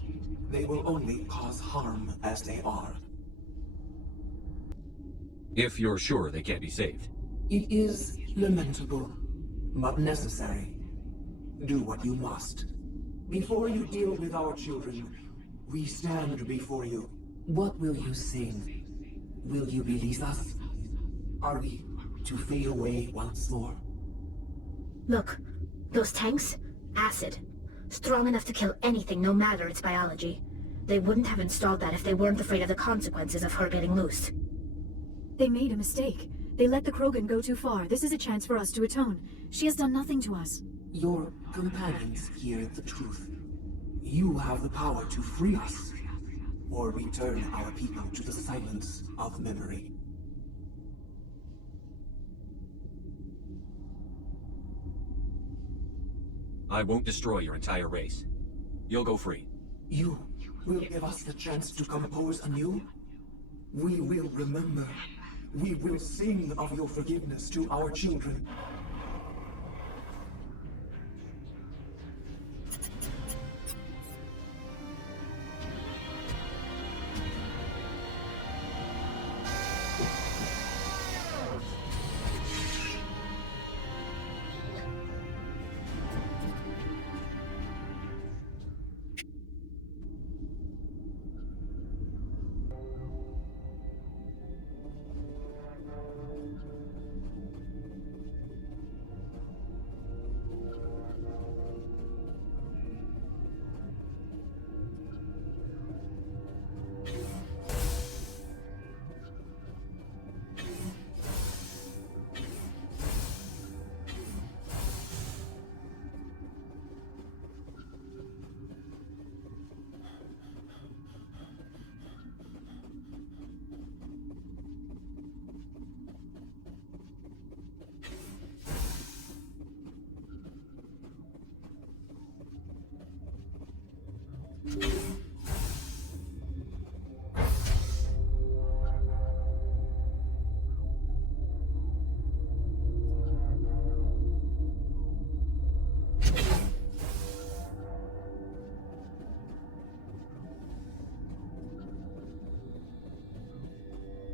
They will only cause harm as they are. If you're sure they can't be saved. It is lamentable, but necessary. Do what you must. Before you deal with our children, we stand before you. What will you sing? Will you release us? Are we to fade away once more? Look, those tanks? Acid. Strong enough to kill anything, no matter its biology. They wouldn't have installed that if they weren't afraid of the consequences of her getting loose. They made a mistake. They let the Krogan go too far. This is a chance for us to atone. She has done nothing to us. Your companions hear the truth. You have the power to free us, or return our people to the silence of memory. I won't destroy your entire race. You'll go free. You will give us the chance to compose anew? We will remember. We will sing of your forgiveness to our children.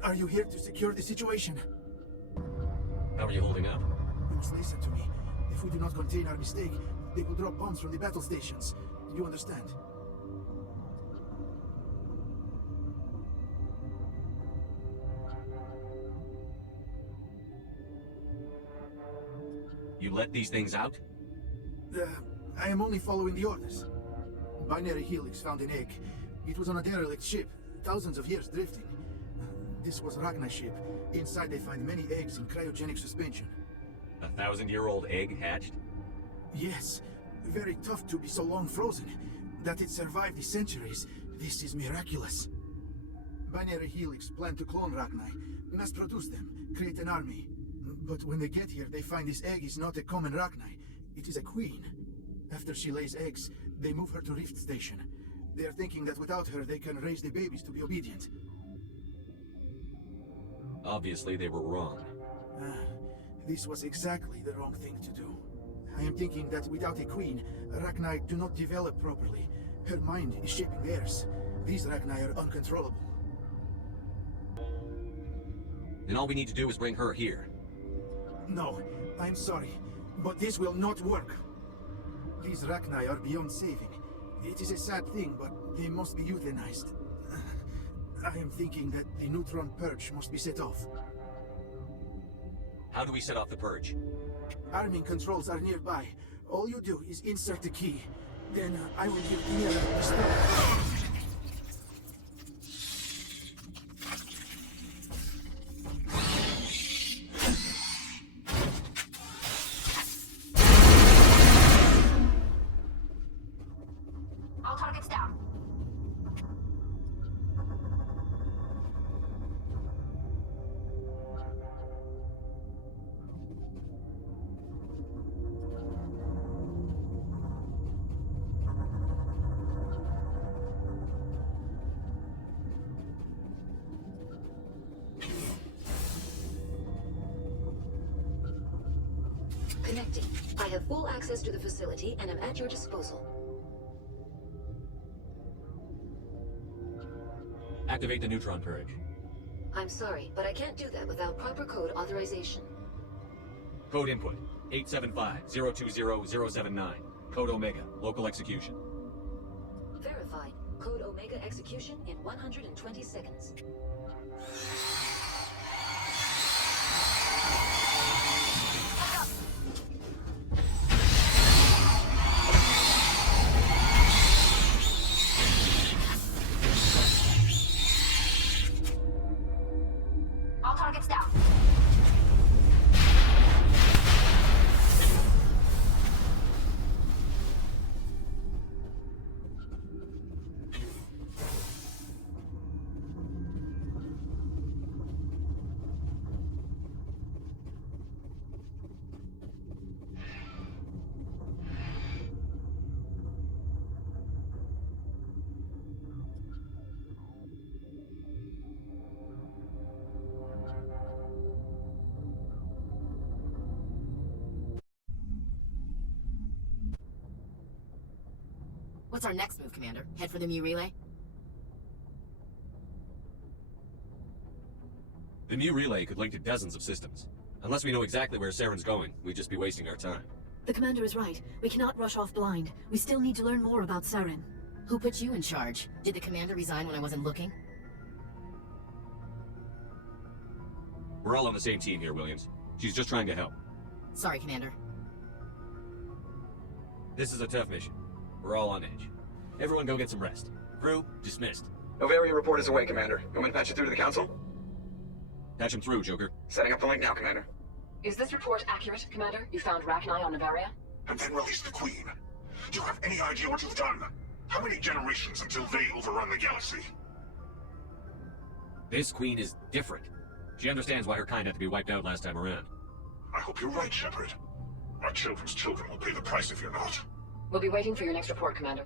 Are you here to secure the situation? How are you holding up? You must listen to me. If we do not contain our mistake, they will drop bombs from the battle stations. You understand? You let these things out? I am only following the orders. Binary Helix found an egg. It was on a derelict ship, thousands of years drifting. This was Ragnar's ship. Inside they find many eggs in cryogenic suspension. 1,000-year-old egg hatched? Yes. Very tough to be so long frozen. That it survived the centuries. This is miraculous. Binary Helix plan to clone Ragnar, mass produce them, create an army. But when they get here, they find this egg is not a common Ragnar. It is a queen. After she lays eggs, they move her to Rift Station. They are thinking that without her, they can raise the babies to be obedient. Obviously, they were wrong. This was exactly the wrong thing to do. I am thinking that without a queen, Ragnar do not develop properly. Her mind is shaping theirs. These Ragnar are uncontrollable. Then all we need to do is bring her here. No, I'm sorry, but this will not work. These Ragnar are beyond saving. It is a sad thing, but they must be euthanized. I am thinking that the neutron purge must be set off. How do we set off the purge? Arming controls are nearby. All you do is insert the key. Then I will give Liara the start. All targets down. Connecting. I have full access to the facility and am at your disposal. Activate the neutron purge. I'm sorry, but I can't do that without proper code authorization. Code input, 875-020-079. Code Omega, local execution. Verified. Code Omega execution in 120 seconds. All targets down. What's our next move, Commander? Head for the Mu relay? The Mu relay could link to dozens of systems. Unless we know exactly where Saren's going, we'd just be wasting our time. The Commander is right. We cannot rush off blind. We still need to learn more about Saren. Who put you in charge? Did the Commander resign when I wasn't looking? We're all on the same team here, Williams. She's just trying to help. Sorry, Commander. This is a tough mission. We're all on edge. Everyone go get some rest. Crew, dismissed. Noveria report is away, Commander. You want me to patch it through to the Council? Patch him through, Joker. Setting up the link now, Commander. Is this report accurate, Commander? You found Rachni on Noveria? And then release the Queen. Do you have any idea what you've done? How many generations until they overrun the galaxy? This Queen is different. She understands why her kind had to be wiped out last time around. I hope you're right, Shepard. Our children's children will pay the price if you're not. We'll be waiting for your next report, Commander.